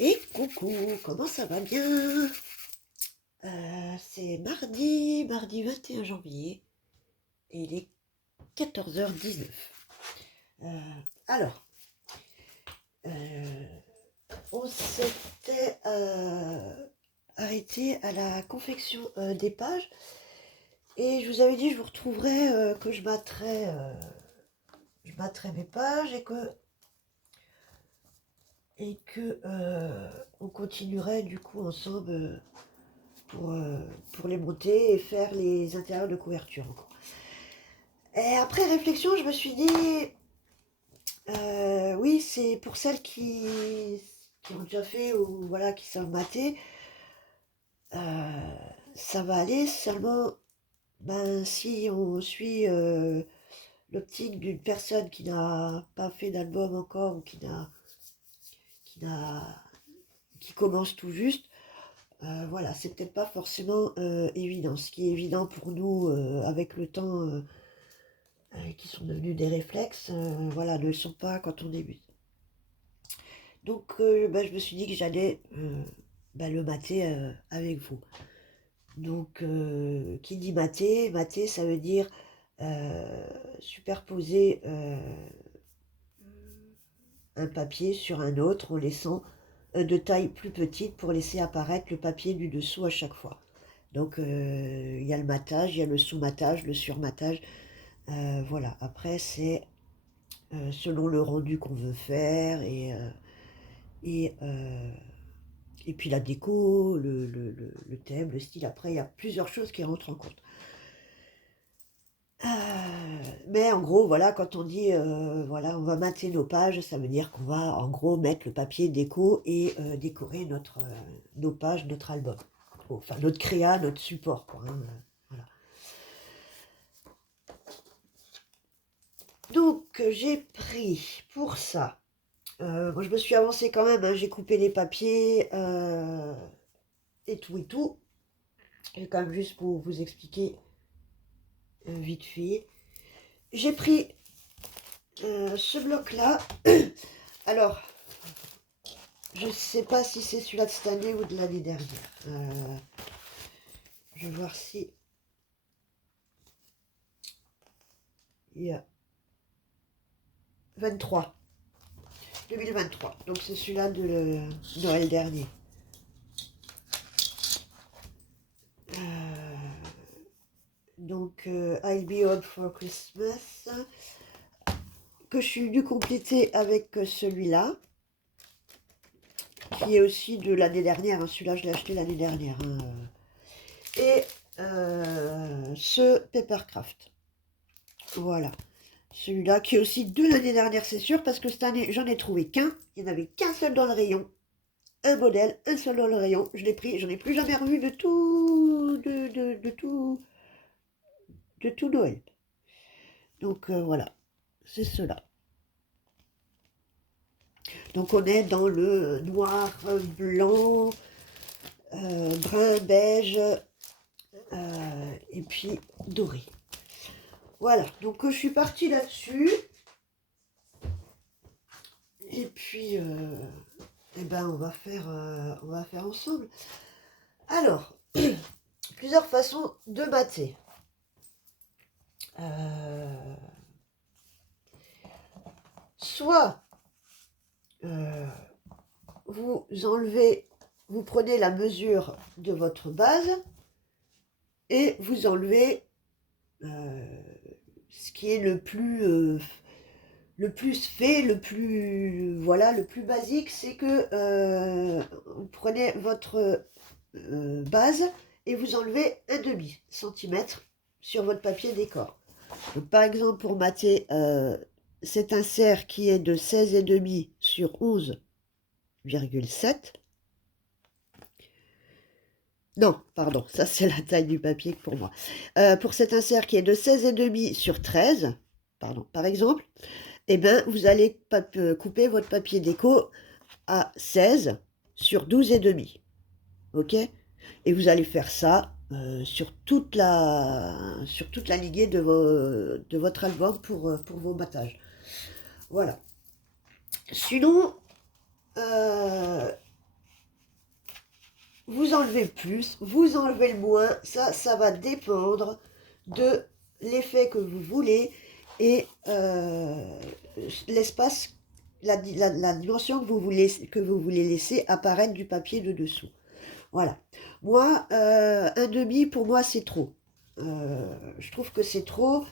Et coucou, comment ça va bien? C'est mardi 21 janvier, et il est 14h19. Euh, alors, euh, on s'était arrêté à la confection des pages, et je vous avais dit je vous retrouverais, que je battrais mes pages et que on continuerait du coup ensemble pour, euh, pour les monter et faire les intérieurs de couverture encore. Et après réflexion, je me suis dit, oui, c'est pour celles qui ont déjà fait ou voilà, qui savent mater, euh, ça va aller. Seulement, ben, si on suit l'optique d'une personne qui n'a pas fait d'album encore ou qui n'a, qui commence tout juste, voilà, c'est peut-être pas forcément évident. Ce qui est évident pour nous avec le temps, qui sont devenus des réflexes, voilà, ne le sont pas quand on débute. Donc, bah, je me suis dit que j'allais bah, le mater avec vous. Donc, qui dit mater? Mater, ça veut dire superposer un papier sur un autre en laissant de taille plus petite pour laisser apparaître le papier du dessous à chaque fois. Donc, il y a le matage, il y a le sous-matage, le surmatage. Voilà, après, c'est selon le rendu qu'on veut faire et, euh, et puis la déco, le thème, le style. Après, il y a plusieurs choses qui rentrent en compte. Mais en gros, voilà, quand on dit, voilà, on va mater nos pages, ça veut dire qu'on va en gros mettre le papier déco et décorer nos pages, notre album. Enfin, notre créa, notre support, quoi, hein, voilà. Donc, j'ai pris pour ça. Moi, je me suis avancée quand même, hein, j'ai coupé les papiers et tout et tout. Et quand même, juste pour vous expliquer vite fait. J'ai pris ce bloc-là. Alors, je ne sais pas si c'est celui-là de cette année ou de l'année dernière. Je vais voir si il y a 23. 2023. Donc c'est celui-là de Noël dernier. Donc I'll Be Home for Christmas. Que je suis venue compléter avec celui-là. Qui est aussi de l'année dernière. Hein. Celui-là, je l'ai acheté l'année dernière. Hein. Et ce Papercraft. Voilà. Celui-là qui est aussi de l'année dernière, c'est sûr, parce que cette année, j'en ai trouvé qu'un. Il n'y en avait qu'un seul dans le rayon. Un modèle, un seul dans le rayon. Je l'ai pris, j'en ai plus jamais revu de tout Noël. Donc voilà, c'est cela. Donc on est dans le noir, blanc, brun, beige, et puis doré. Voilà, donc je suis partie là-dessus. Et puis, eh ben, on va faire ensemble. Alors, plusieurs façons de mater. Euh, soit euh, vous enlevez, vous prenez la mesure de votre base et vous enlevez ce qui est le plus fait, le plus voilà, le plus basique, c'est que vous prenez votre base et vous enlevez un demi centimètre sur votre papier décor. Donc, par exemple, pour mater cet insert qui est de 16,5 sur 11,7. Non, pardon, ça c'est la taille du papier pour moi. Pour cet insert qui est de 16,5 sur 13, pardon, par exemple, eh ben, vous allez couper votre papier déco à 16 sur 12,5. Ok? Et vous allez faire ça sur toute la lignée de votre album pour vos battages. Voilà. Sinon, vous enlevez le plus, vous enlevez le moins, ça va dépendre de l'effet que vous voulez et l'espace, la dimension que vous voulez laisser apparaître du papier de dessous. Voilà. Moi, un demi, pour moi, c'est trop. Je trouve que c'est trop,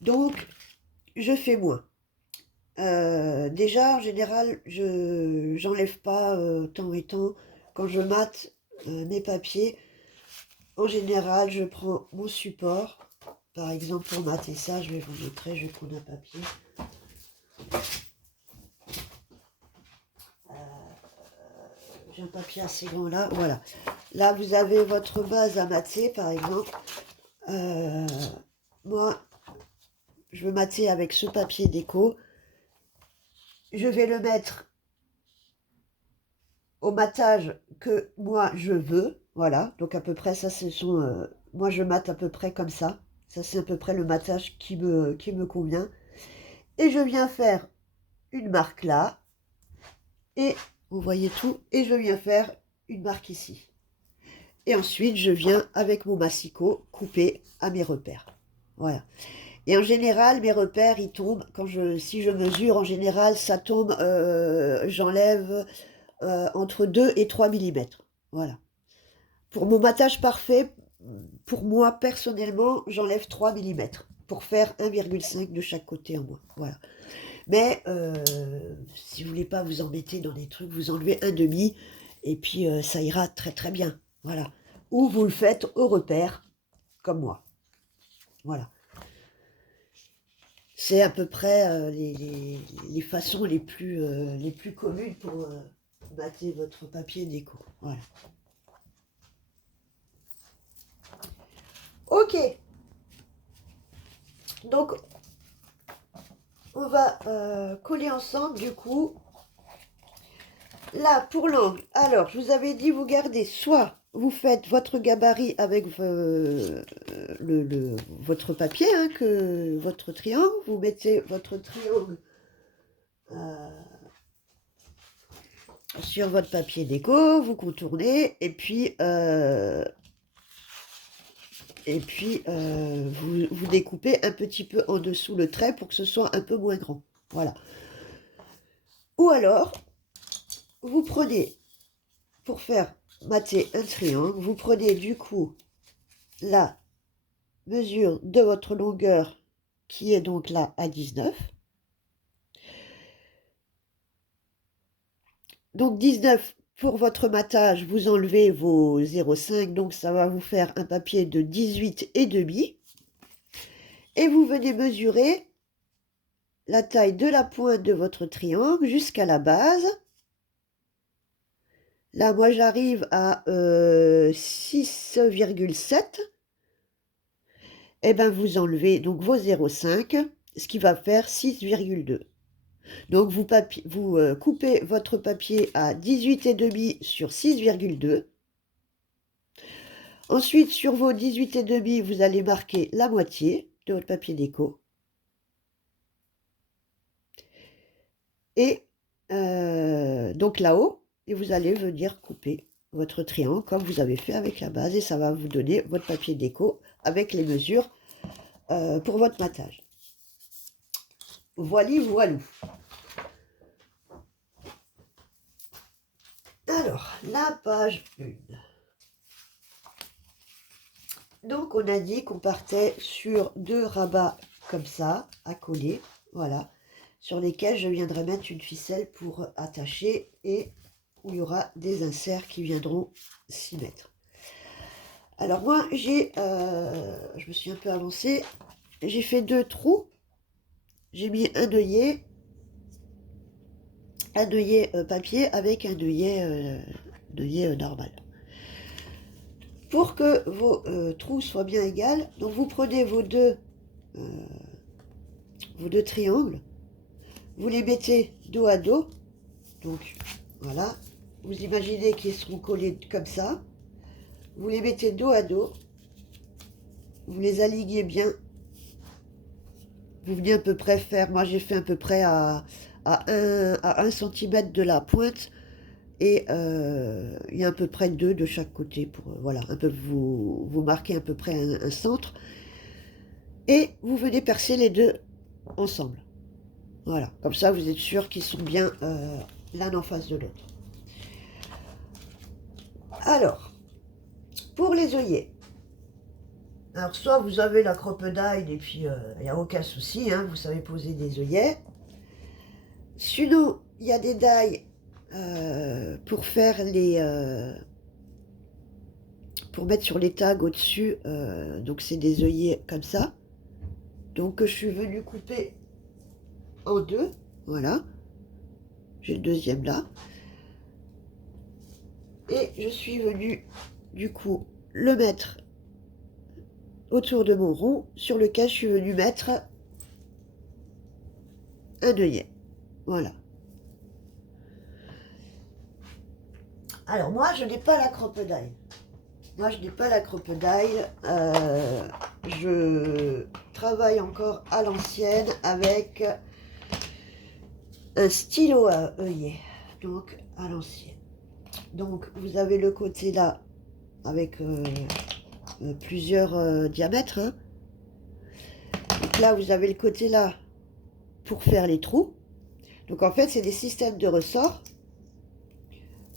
donc je fais moins. Déjà, en général, j'enlève pas tant et tant. Quand je mate mes papiers, en général, je prends mon support. Par exemple, pour mater ça, je vais vous montrer, je vais prendre un papier. J'ai un papier assez grand là, voilà. Là, vous avez votre base à mater, par exemple. Moi, je veux mater avec ce papier déco. Je vais le mettre au matage que moi je veux, voilà. Donc à peu près, ça, ce sont... moi, je mate à peu près comme ça. Ça, c'est à peu près le matage qui me convient. Et je viens faire une marque là. Et vous voyez tout. Et je viens faire une marque ici. Et ensuite, je viens, avec mon massicot, couper à mes repères. Voilà. Et en général, mes repères, ils tombent, si je mesure, en général, ça tombe, j'enlève entre 2 et 3 millimètres. Voilà. Pour mon matage parfait, pour moi, personnellement, j'enlève 3 millimètres pour faire 1,5 de chaque côté en moins. Voilà. Mais si vous voulez pas vous embêter dans des trucs, vous enlevez un demi et puis ça ira très très bien. Voilà. Ou vous le faites au repère, comme moi. Voilà. C'est à peu près les façons les plus communes pour mater votre papier déco. Voilà. Ok. Donc, on va coller ensemble du coup. Là, pour l'angle, alors, je vous avais dit, vous gardez soit vous faites votre gabarit avec votre papier, hein, votre triangle, vous mettez votre triangle sur votre papier déco, vous contournez, et puis vous découpez un petit peu en dessous le trait pour que ce soit un peu moins grand. Voilà. Ou alors, vous prenez, pour faire mater un triangle, vous prenez du coup la mesure de votre longueur qui est donc là à 19. Donc 19 pour votre matage, vous enlevez vos 0,5, donc ça va vous faire un papier de 18,5. Et vous venez mesurer la taille de la pointe de votre triangle jusqu'à la base. Là, moi, j'arrive à 6,7. Et bien, vous enlevez donc vos 0,5, ce qui va faire 6,2. Donc, vous coupez votre papier à 18,5 sur 6,2. Ensuite, sur vos 18,5, vous allez marquer la moitié de votre papier déco. Et donc là-haut, et vous allez venir couper votre triangle comme vous avez fait avec la base. Et ça va vous donner votre papier déco avec les mesures pour votre matage. Voili, voilou. Alors, la page 1. Donc, on a dit qu'on partait sur 2 rabats comme ça, à coller, voilà, sur lesquels je viendrai mettre une ficelle pour attacher et où il y aura des inserts qui viendront s'y mettre. Alors moi, je me suis un peu avancée, j'ai fait 2 trous, j'ai mis un œillet papier avec un œillet normal. Pour que vos trous soient bien égaux, donc vous prenez vos deux triangles, vous les mettez dos à dos, donc voilà, vous imaginez qu'ils seront collés comme ça, vous les mettez dos à dos, vous les alignez bien, vous venez à peu près faire, moi j'ai fait à peu près à 1 cm de la pointe, Et il y a à peu près 2 de chaque côté pour, voilà, un peu vous marquer à peu près un centre. Et vous venez percer les deux ensemble. Voilà, comme ça vous êtes sûr qu'ils sont bien l'un en face de l'autre. Alors, pour les œillets, alors soit vous avez la crocodile et puis il n'y a aucun souci, hein, vous savez poser des œillets. Sinon, il y a des dailles pour faire pour mettre sur les tags au-dessus, donc c'est des œillets comme ça. Donc je suis venue couper en deux, voilà. J'ai le deuxième là. Et je suis venue du coup le mettre autour de mon rond sur lequel je suis venue mettre un œillet. Voilà. Alors moi je n'ai pas la crocodile. Moi je n'ai pas la crocodile. Je travaille encore à l'ancienne avec un stylo à œillet. Donc à l'ancienne. Donc vous avez le côté là avec plusieurs diamètres. Hein. Donc là vous avez le côté là pour faire les trous. Donc en fait c'est des systèmes de ressorts.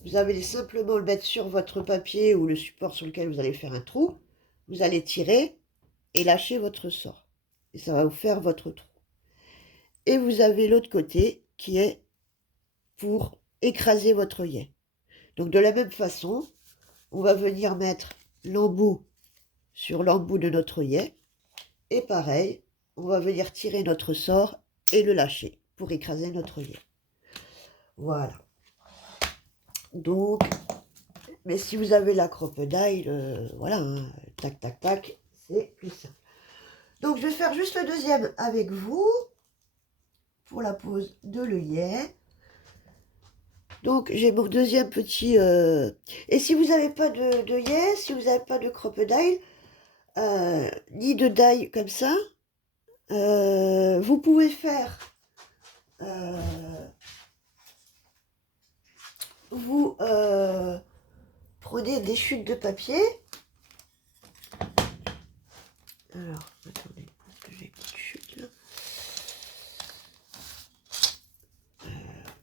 Vous avez simplement le mettre sur votre papier ou le support sur lequel vous allez faire un trou. Vous allez tirer et lâcher votre ressort. Et ça va vous faire votre trou. Et vous avez l'autre côté qui est pour écraser votre œillet. Donc de la même façon, on va venir mettre l'embout sur l'embout de notre œillet. Et pareil, on va venir tirer notre ressort et le lâcher pour écraser notre œillet. Voilà. Donc, mais si vous avez la crocodile, voilà, hein, tac, tac, tac, c'est plus simple. Donc, je vais faire juste le deuxième avec vous pour la pose de l'œillet. Donc, j'ai mon deuxième petit... Et si vous n'avez pas d'œillet, si vous n'avez pas de crocodile, ni de die comme ça, vous pouvez faire... vous prenez des chutes de papier. Alors, attendez, parce que j'ai une petite chute là.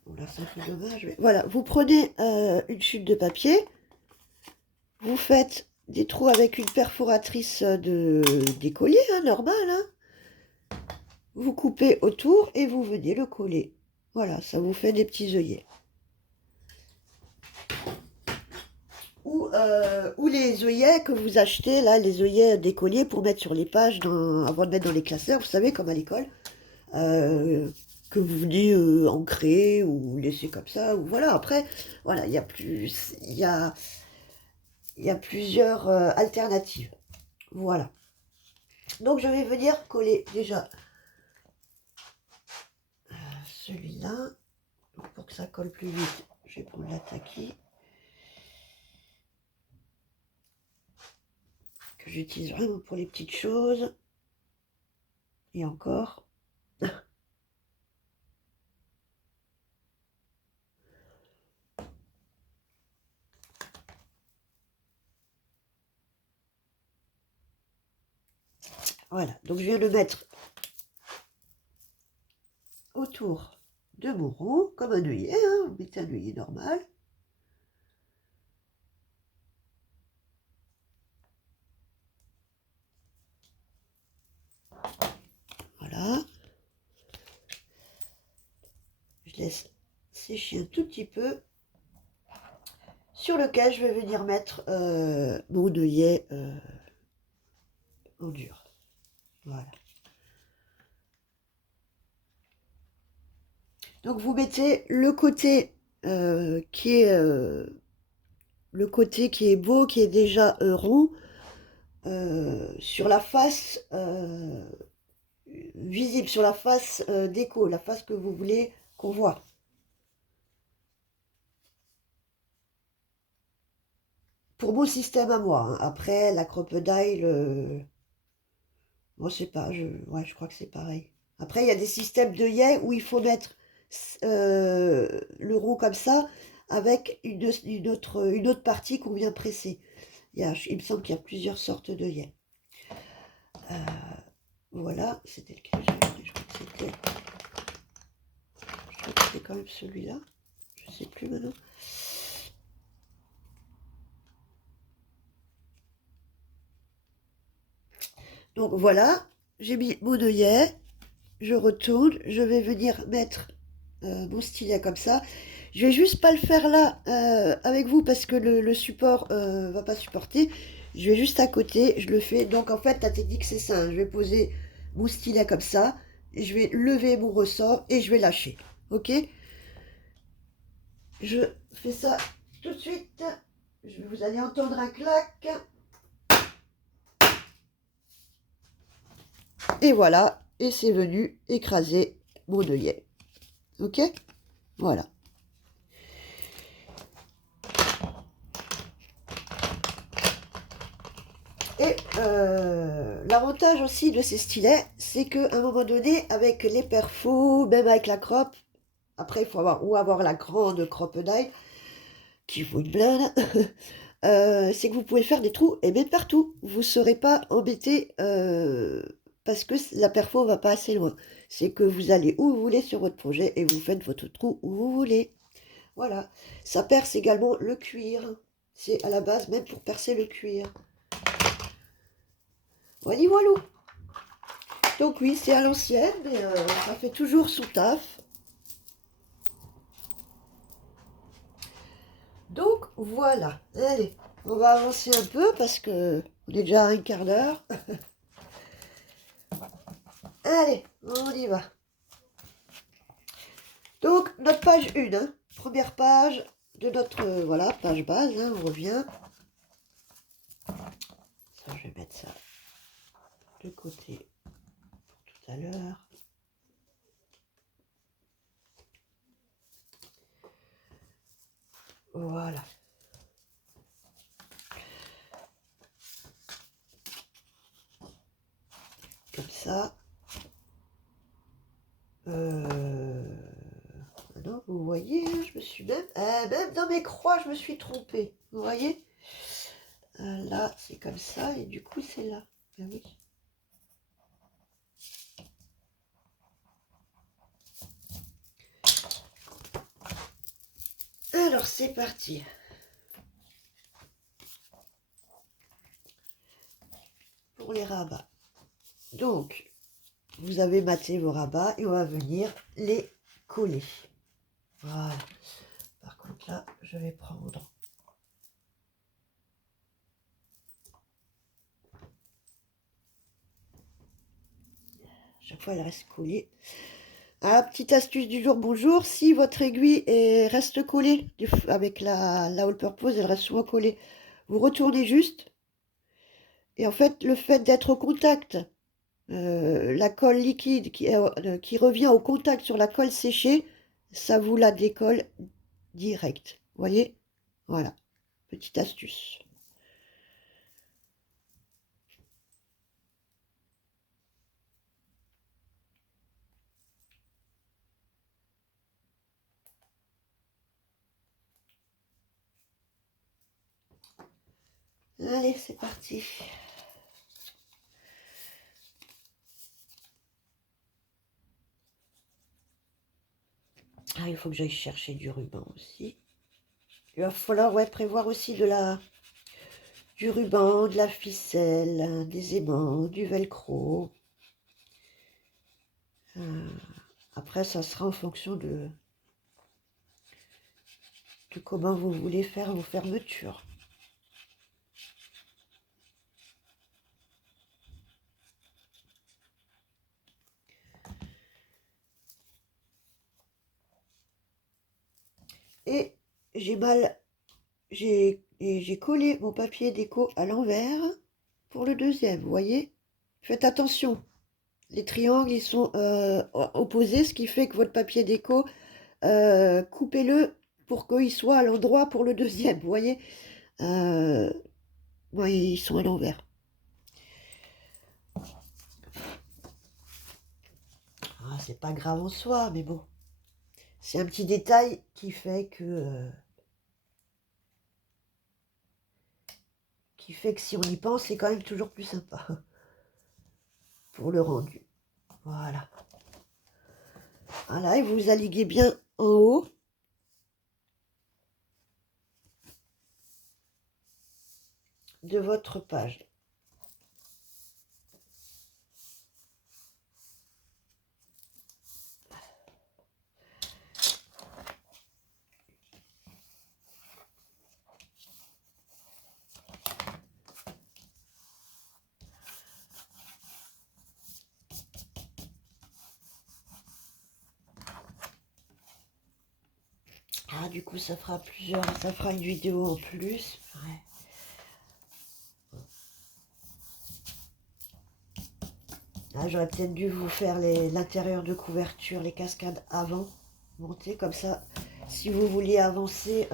Bon, là, c'est un peu dommage. Mais... Voilà, vous prenez une chute de papier. Vous faites des trous avec une perforatrice des colliers, hein, normal. Hein. Vous coupez autour et vous venez le coller. Voilà, ça vous fait des petits œillets. Ou les œillets que vous achetez, là, les œillets des colliers pour mettre sur les pages avant de mettre dans les classeurs, vous savez, comme à l'école, que vous venez ancrer ou laisser comme ça, ou voilà, après, voilà, il y a plusieurs alternatives. Voilà. Donc, je vais venir coller déjà celui-là, pour que ça colle plus vite, je vais prendre la taquille. Que j'utilise vraiment pour les petites choses. Et encore. Voilà, donc je viens le mettre autour de mon rond, comme un œillet, hein, vous mettez un œillet normal. Voilà. Je laisse sécher un tout petit peu, sur lequel je vais venir mettre mon œillet en dur. Voilà. Donc vous mettez le côté qui est beau, qui est déjà rond, sur la face visible, sur la face déco, la face que vous voulez qu'on voit. Pour mon système à moi, hein. Après la crocodile, moi c'est pas, ouais, je crois que c'est pareil. Après il y a des systèmes d'œillets où il faut mettre le rond comme ça, avec une autre partie qu'on vient presser. Il me semble qu'il y a plusieurs sortes d'œillets. Voilà, c'était lequel j'avais. Je crois que c'était quand même celui-là. Je sais plus maintenant. Donc voilà, j'ai mis mon œillet, je retourne, je vais venir mettre mon stylet comme ça. Je vais juste pas le faire là avec vous parce que le support va pas supporter. Je vais juste à côté, je le fais. Donc en fait la technique c'est ça, hein. Je vais poser mon stylet comme ça, et je vais lever mon ressort et je vais lâcher. Ok? Je fais ça tout de suite. Vous allez entendre un clac. Et voilà, et c'est venu écraser mon œillet. Ok? Voilà. Et l'avantage aussi de ces stylets, c'est qu'à un moment donné, avec les perfos, même avec la croppe, après il faut avoir la grande croppe d'ail, qui vaut une blinde, c'est que vous pouvez faire des trous et mettre partout. Vous ne serez pas embêté parce que la perfo va pas assez loin. C'est que vous allez où vous voulez sur votre projet et vous faites votre trou où vous voulez. Voilà. Ça perce également le cuir. C'est à la base même pour percer le cuir. Voilà, voilà. Donc oui, c'est à l'ancienne, mais ça fait toujours son taf. Donc voilà. Allez, on va avancer un peu parce que on est déjà à un quart d'heure. Allez, on y va. Donc notre page 1, hein, première page de notre voilà, page base, hein, on revient. Ça, je vais mettre ça de côté pour tout à l'heure. Voilà. Comme ça. Non, vous voyez, je me suis même dans mes croix, je me suis trompée. Vous voyez? Là, c'est comme ça, et du coup, c'est là. Ben oui. Alors, c'est parti. Pour les rabats. Donc, vous avez maté vos rabats et on va venir les coller. Voilà. Par contre, là, je vais prendre... Chaque fois, elle reste collée. Ah, petite astuce du jour, bonjour. Si votre aiguille reste collée avec la all purpose, elle reste souvent collée. Vous retournez juste. Et en fait, le fait d'être au contact, la colle liquide qui revient au contact sur la colle séchée, ça vous la décolle direct. Vous voyez? Voilà. Petite astuce. Allez, c'est parti. Ah, il faut que j'aille chercher du ruban aussi. Il va falloir prévoir aussi du ruban, de la ficelle, des aimants, du velcro. Après, ça sera en fonction de comment vous voulez faire vos fermetures. Et j'ai collé mon papier déco à l'envers pour le deuxième, vous voyez? Faites attention, les triangles ils sont opposés, ce qui fait que votre papier déco, coupez-le pour qu'il soit à l'endroit pour le deuxième, vous voyez? Ouais, ils sont à l'envers. C'est pas grave en soi, mais bon. C'est un petit détail qui fait que qui fait que si on y pense, c'est quand même toujours plus sympa pour le rendu. Voilà. Voilà, et vous alliguez bien en haut. De votre page. Ah, du coup, ça fera ça fera une vidéo en plus. Ouais. Ah, j'aurais peut-être dû vous faire l'intérieur de couverture, les cascades avant, monter comme ça. Si vous vouliez avancer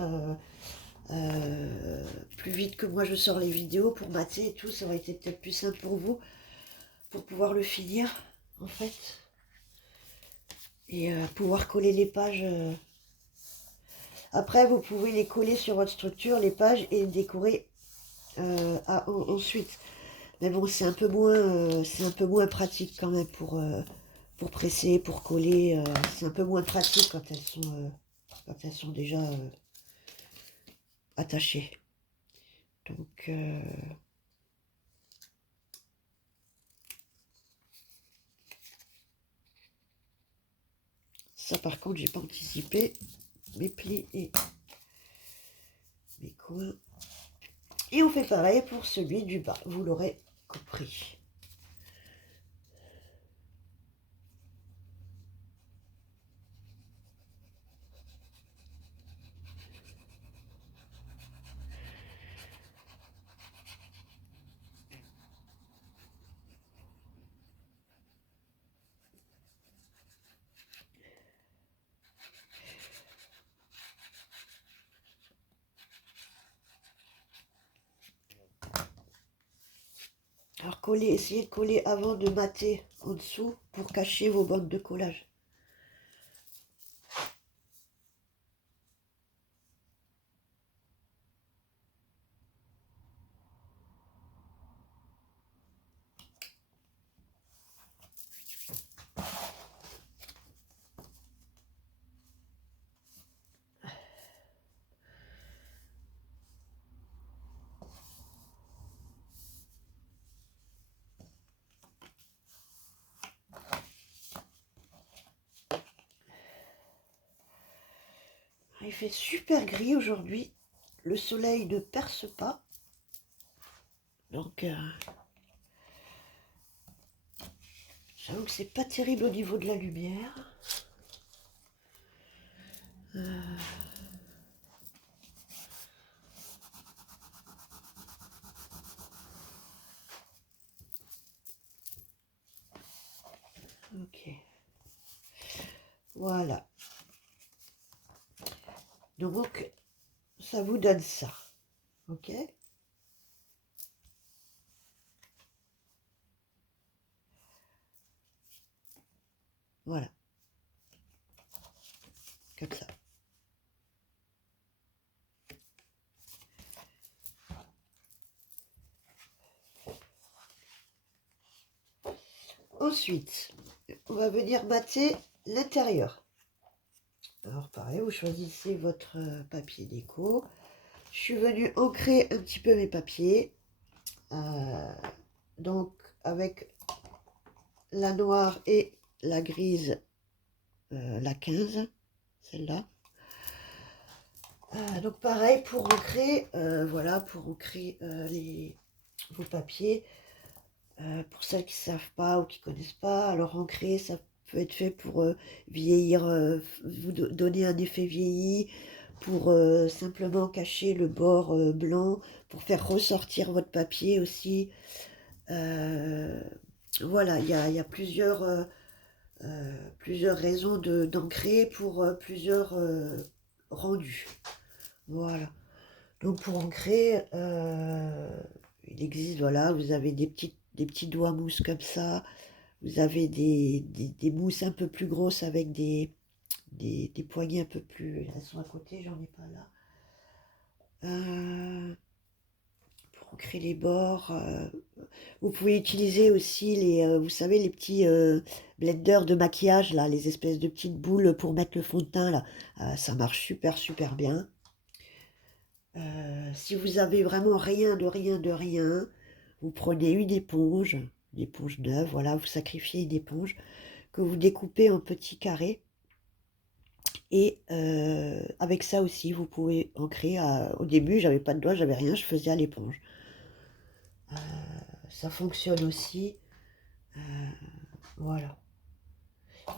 plus vite que moi, je sors les vidéos pour mater et tout, ça aurait été peut-être plus simple pour vous, pour pouvoir le finir, en fait. Et pouvoir coller les pages. Après, vous pouvez les coller sur votre structure, les pages, et décorer ensuite. Mais bon, c'est un peu moins pratique quand même pour presser, pour coller. C'est un peu moins pratique quand elles sont déjà attachées. Donc, ça par contre, j'ai pas anticipé mes plis et mes coins. Et on fait pareil pour celui du bas, vous l'aurez compris. Alors essayez de coller avant de mater en dessous pour cacher vos bandes de collage. Il fait super gris aujourd'hui. Le soleil ne perce pas. Donc, j'avoue que c'est pas terrible au niveau de la lumière. Ok. Voilà. Donc, ça vous donne ça. Ok. Voilà. Comme ça. Ensuite, on va venir mater l'intérieur. Alors pareil, vous choisissez votre papier déco. Je suis venue ancrer un petit peu mes papiers. Donc avec la noire et la grise, la 15, celle-là. Donc pareil pour ancrer, voilà, pour ancrer vos papiers. Pour celles qui ne savent pas ou qui ne connaissent pas, alors ancrer, ça peut être fait pour vieillir, vous donner un effet vieilli, pour simplement cacher le bord blanc, pour faire ressortir votre papier aussi. Voilà, il y a plusieurs raisons d'ancrer pour plusieurs rendus. Voilà. Donc pour ancrer, il existe, voilà, vous avez des petits doigts mousse comme ça. Vous avez des mousses un peu plus grosses avec des poignées un peu plus... Elles sont à côté, j'en ai pas là. Pour ancrer les bords. Vous pouvez utiliser aussi vous savez, les petits blenders de maquillage, là, les espèces de petites boules pour mettre le fond de teint, là. Ça marche super, super bien. Si vous avez vraiment rien de rien de rien, vous prenez une éponge neuve, voilà, vous sacrifiez une éponge que vous découpez en petits carrés. Et avec ça aussi, vous pouvez ancrer. Au début, j'avais pas de doigts, j'avais rien, je faisais à l'éponge. Ça fonctionne aussi. Euh, voilà.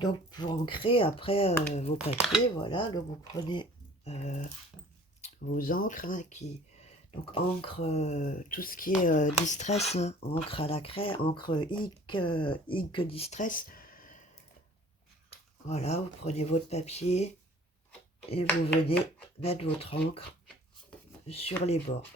Donc pour ancrer après vos papiers, voilà, donc vous prenez vos encres, hein, donc encre, tout ce qui est distress, hein, encre à la craie, encre ink distress. Voilà, vous prenez votre papier et vous venez mettre votre encre sur les bords.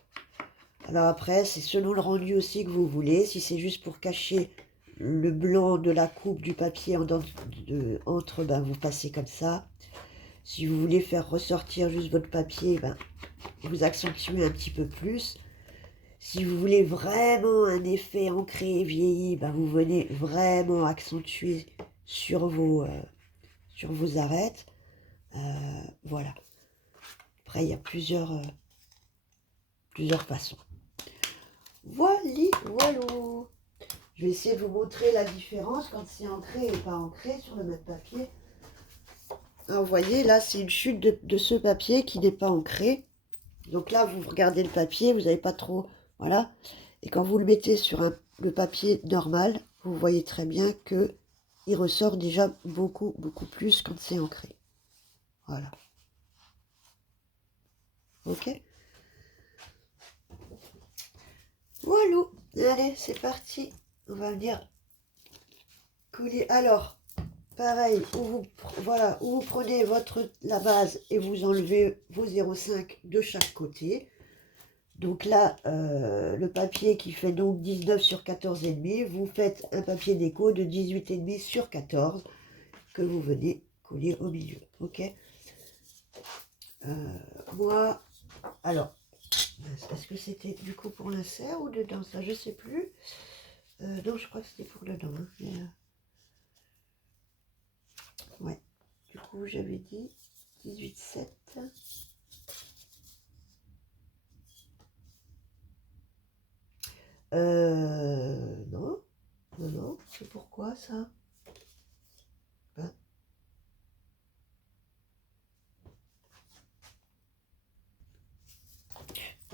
Alors après, c'est selon le rendu aussi que vous voulez. Si c'est juste pour cacher le blanc de la coupe du papier entre, ben vous passez comme ça. Si vous voulez faire ressortir juste votre papier, ben, vous accentuez un petit peu plus. Si vous voulez vraiment un effet ancré et vieilli, ben, vous venez vraiment accentuer sur vos arêtes. Voilà. Après, il y a plusieurs façons. Voilà, voilà. Je vais essayer de vous montrer la différence quand c'est ancré et pas ancré sur le même papier. Alors, vous voyez, là, c'est une chute de ce papier qui n'est pas ancré. Donc là, vous regardez le papier, vous n'avez pas trop... Voilà. Et quand vous le mettez sur le papier normal, vous voyez très bien que il ressort déjà beaucoup, beaucoup plus quand c'est ancré. Voilà. Ok? Voilà. Allez, c'est parti. On va venir coller. Alors, pareil, voilà, où vous prenez la base et vous enlevez vos 0,5 de chaque côté. Donc là, le papier qui fait donc 19 sur 14,5, vous faites un papier déco de 18,5 sur 14 que vous venez coller au milieu. Ok. Moi, alors, est-ce que c'était du coup pour l'insert ou dedans ça? Je sais plus. Non, je crois que c'était pour dedans. Hein, mais, ouais. Du coup, j'avais dit 18,7. Non, non, non, c'est pourquoi ça? Ben,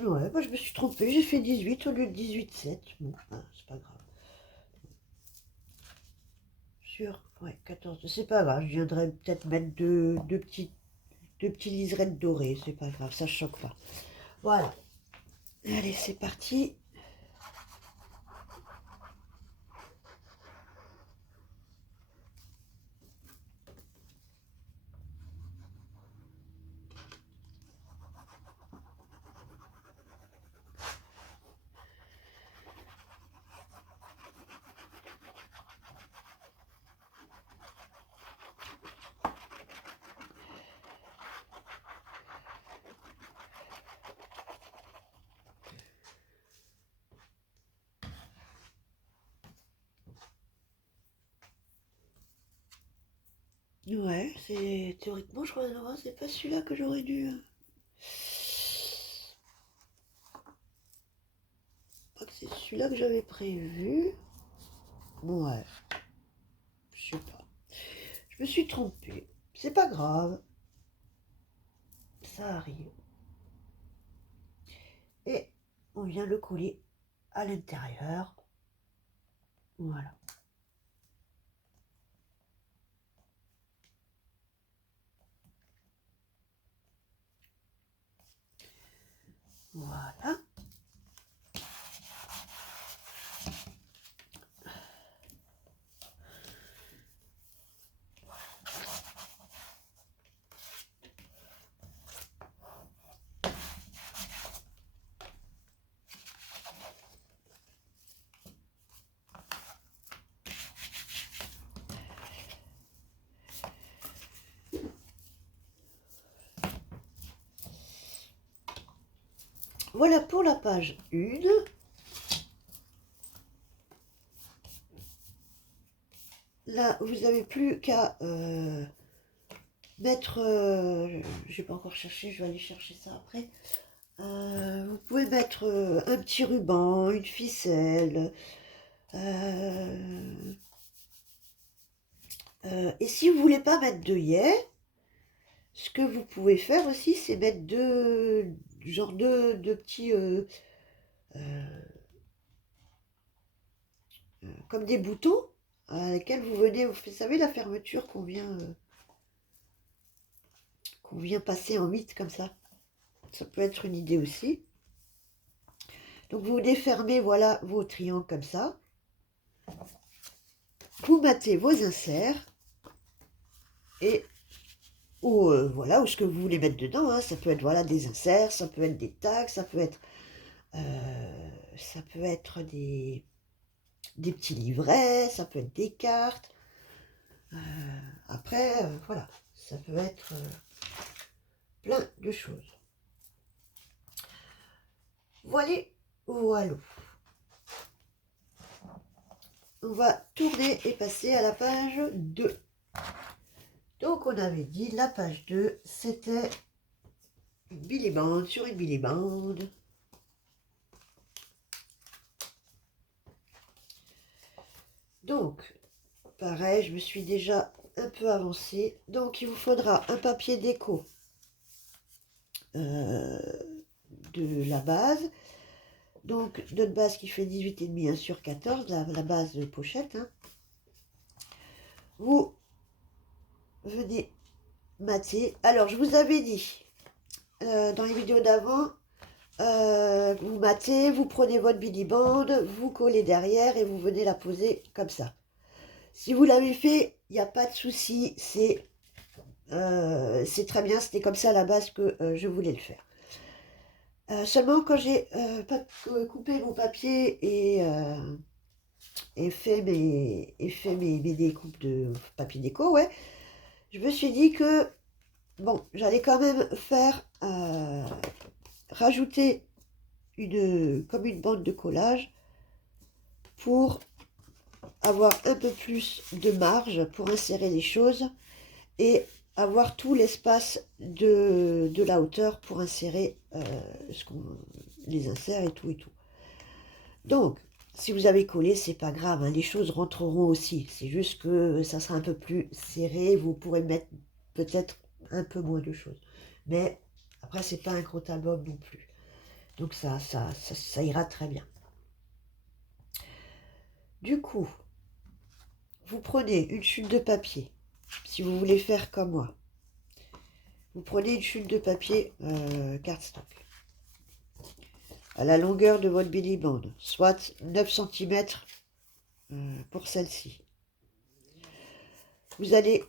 ouais, bah, je me suis trompée, j'ai fait 18 au lieu de 18,7. Bon, ben, c'est pas grave. Sur, ouais, 14, c'est pas grave, je viendrai peut-être mettre deux petits liserettes dorées, c'est pas grave, ça choque pas. Voilà, allez, c'est parti. Ouais, c'est théoriquement, je crois, non, c'est pas celui-là que j'aurais dû. Je crois que c'est celui-là que j'avais prévu. Ouais, je sais pas. Je me suis trompée. C'est pas grave, ça arrive. Et on vient le coller à l'intérieur. Voilà. Voilà. Voilà pour la page 1. là, vous n'avez plus qu'à mettre... je n'ai pas encore cherché, je vais aller chercher ça après. Vous pouvez mettre un petit ruban, une ficelle. Et si vous voulez pas mettre d'œillet, ce que vous pouvez faire aussi, c'est mettre deux petits... comme des boutons à lesquels vous venez... Vous savez, la fermeture qu'on vient passer en 8 comme ça. Ça peut être une idée aussi. Donc vous défermez, voilà, vos triangles comme ça. Vous matez vos inserts. Et voilà, ou ce que vous voulez mettre dedans. Hein. Ça peut être voilà, des inserts, ça peut être des tags, ça peut être des petits livrets, ça peut être des cartes. Après, voilà, ça peut être plein de choses. Voilà, voilà. On va tourner et passer à la page 2. Donc on avait dit la page 2, c'était une billybande sur une billybande. Donc, pareil, je me suis déjà un peu avancée. Donc il vous faudra un papier déco de la base. Donc notre base qui fait 18,5 sur 14, la base de pochette. Hein. Vous venez mater. Alors je vous avais dit dans les vidéos d'avant, vous matez, vous prenez votre billybande, vous collez derrière et vous venez la poser comme ça. Si vous l'avez fait, il n'y a pas de souci, c'est très bien, c'était comme ça à la base que je voulais le faire. Seulement quand j'ai coupé mon papier et fait mes découpes de papier déco, ouais, je me suis dit que bon, j'allais quand même faire rajouter comme une bande de collage pour avoir un peu plus de marge pour insérer les choses et avoir tout l'espace de la hauteur pour insérer les inserts et tout et tout. Donc, si vous avez collé, c'est pas grave, hein, les choses rentreront aussi. C'est juste que ça sera un peu plus serré, vous pourrez mettre peut-être un peu moins de choses. Mais après, c'est pas un gros album non plus. Donc ça ira très bien. Du coup, vous prenez une chute de papier, si vous voulez faire comme moi. Vous prenez une chute de papier cardstock à la longueur de votre billybande, soit 9 cm pour celle-ci. Vous allez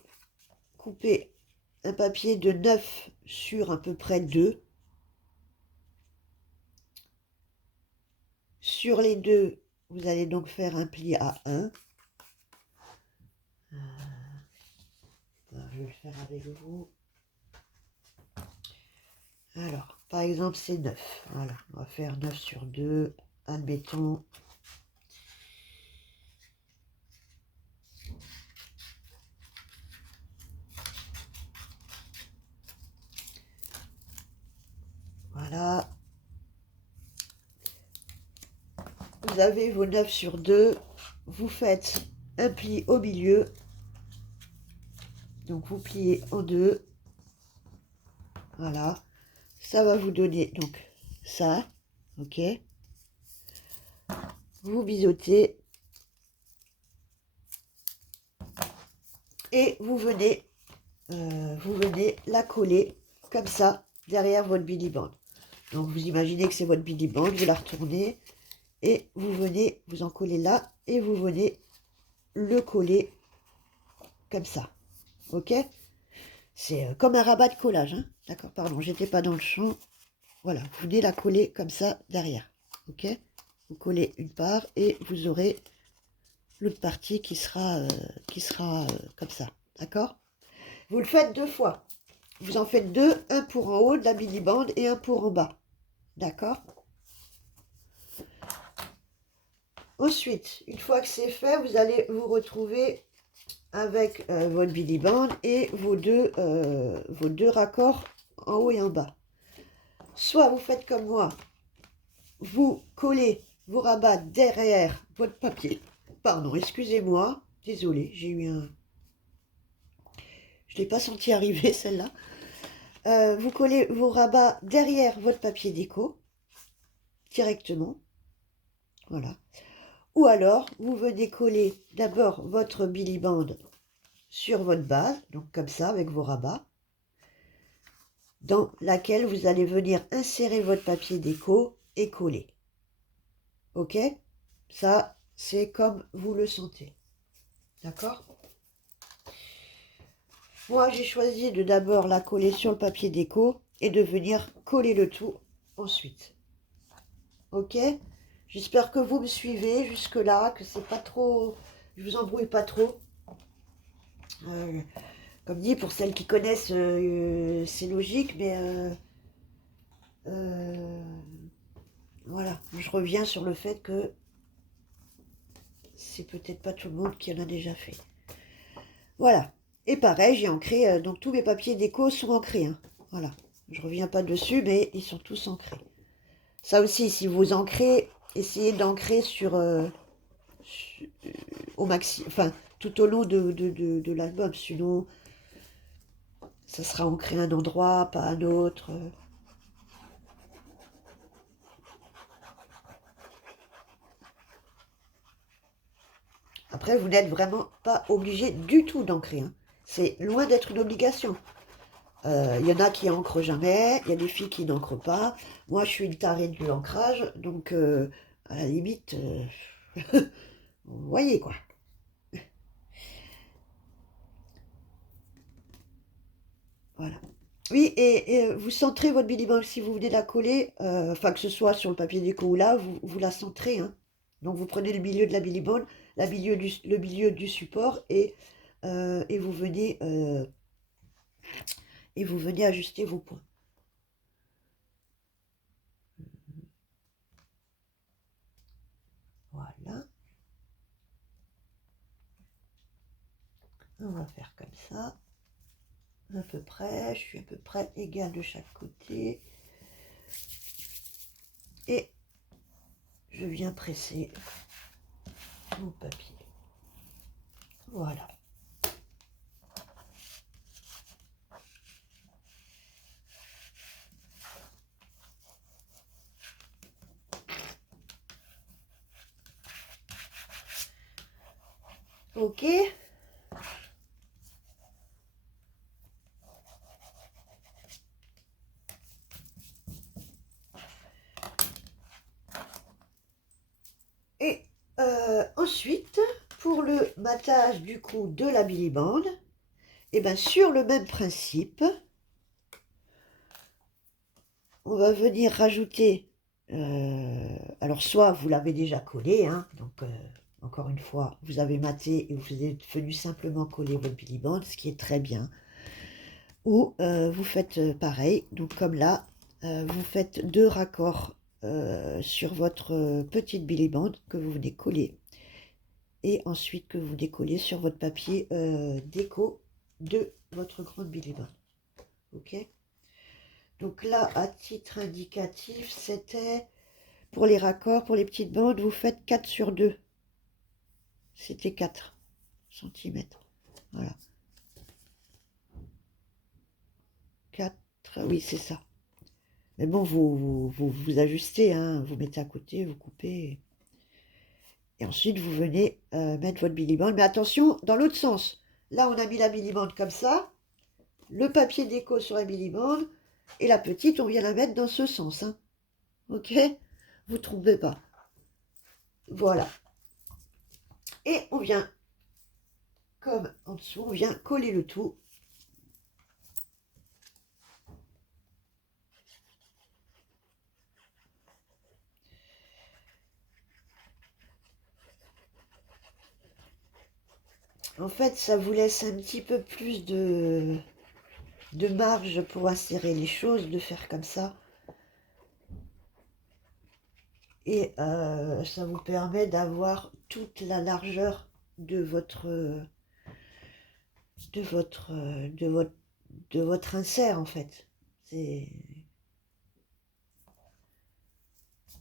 couper un papier de 9 sur à peu près 2. Sur les deux, vous allez donc faire un pli à 1. Je vais le faire avec vous. Alors, par exemple, c'est 9. Voilà, on va faire 9 sur 2, admettons. Voilà. Vous avez vos 9 sur 2. Vous faites un pli au milieu. Donc, vous pliez en deux. Voilà. Ça va vous donner donc ça. Ok. Vous biseautez. Et vous venez la coller comme ça derrière votre billyband. Donc vous imaginez que c'est votre billyband, vous la retournez et vous venez vous en coller là et vous venez le coller comme ça. Ok? C'est comme un rabat de collage. Hein, d'accord, pardon, j'étais pas dans le champ. Voilà, vous venez la coller comme ça derrière. Ok? Vous collez une part et vous aurez l'autre partie qui sera comme ça. D'accord? Vous le faites 2 fois. Vous en faites 2, un pour en haut de la billybande et un pour en bas. D'accord? Ensuite, une fois que c'est fait, vous allez vous retrouver avec votre Billy Band et vos deux raccords en haut et en bas. Soit vous faites comme moi, vous collez vos rabats derrière votre papier. Pardon, excusez-moi, désolé, j'ai eu un... Je ne l'ai pas senti arriver celle-là. Vous collez vos rabats derrière votre papier déco, directement. Voilà. Ou alors, vous venez coller d'abord votre Billy Band sur votre base, donc comme ça, avec vos rabats, dans laquelle vous allez venir insérer votre papier déco et coller. Ok? Ça, c'est comme vous le sentez. D'accord? Moi, j'ai choisi de d'abord la coller sur le papier déco et de venir coller le tout ensuite. Ok? J'espère que vous me suivez jusque-là, que c'est pas trop... Je vous embrouille pas trop. Comme dit, pour celles qui connaissent, c'est logique, mais voilà. Je reviens sur le fait que c'est peut-être pas tout le monde qui en a déjà fait. Voilà. Et pareil, j'ai ancré, donc tous mes papiers déco sont ancrés. Hein. Voilà. Je reviens pas dessus, mais ils sont tous ancrés. Ça aussi, si vous ancrez, essayez d'ancrer au maxi, enfin, tout au long de l'album. Sinon, ça sera ancré à un endroit, pas à un autre. Après, vous n'êtes vraiment pas obligé du tout d'ancrer. Hein. C'est loin d'être une obligation. Il y en a qui ancrent jamais, il y a des filles qui n'ancrent pas. Moi, je suis une tarée de l'ancrage, donc à la limite, vous voyez quoi. Voilà. Oui, et vous centrez votre Billy Band si vous venez la coller, enfin que ce soit sur le papier déco ou là, vous la centrez. Hein. Donc vous prenez le milieu de la Billy Band, le milieu du support et vous venez ajuster vos points. Voilà. On va faire comme ça. À peu près, je suis à peu près égale de chaque côté. Et je viens presser mon papier. Voilà. Ok. Et ensuite, pour le matage du coup de la Billy Band, et bien sur le même principe, on va venir rajouter, alors soit vous l'avez déjà collé, hein, donc encore une fois, vous avez maté et vous êtes venu simplement coller votre Billy Band, ce qui est très bien. Ou vous faites pareil, donc comme là, vous faites deux raccords sur votre petite Billy Band que vous venez coller et ensuite que vous décollez sur votre papier déco de votre grande Billy Band. Ok? Donc là, à titre indicatif, c'était pour les raccords, pour les petites bandes, vous faites 4 sur 2. C'était 4 cm. Voilà. 4, oui, c'est ça. Mais bon, vous ajustez, hein, vous mettez à côté, vous coupez. Et ensuite, vous venez mettre votre Billy Band. Mais attention, dans l'autre sens. Là, on a mis la Billy Band comme ça. Le papier déco sur la Billy Band. Et la petite, on vient la mettre dans ce sens. Hein. Ok? Vous ne trompez pas. Voilà. Et on vient, comme en dessous, on vient coller le tout. En fait, ça vous laisse un petit peu plus de marge pour insérer les choses, de faire comme ça. Et ça vous permet d'avoir toute la largeur de votre de votre, de votre, de votre insert en fait. C'est...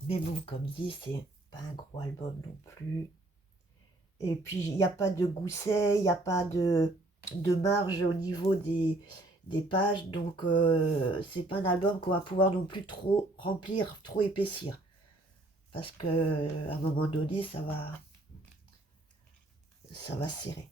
Mais bon, comme dit, c'est pas un gros album non plus. Et puis, il n'y a pas de gousset, il n'y a pas de marge au niveau des pages. Donc, c'est pas un album qu'on va pouvoir non plus trop remplir, trop épaissir. Parce que à un moment donné, ça va serrer.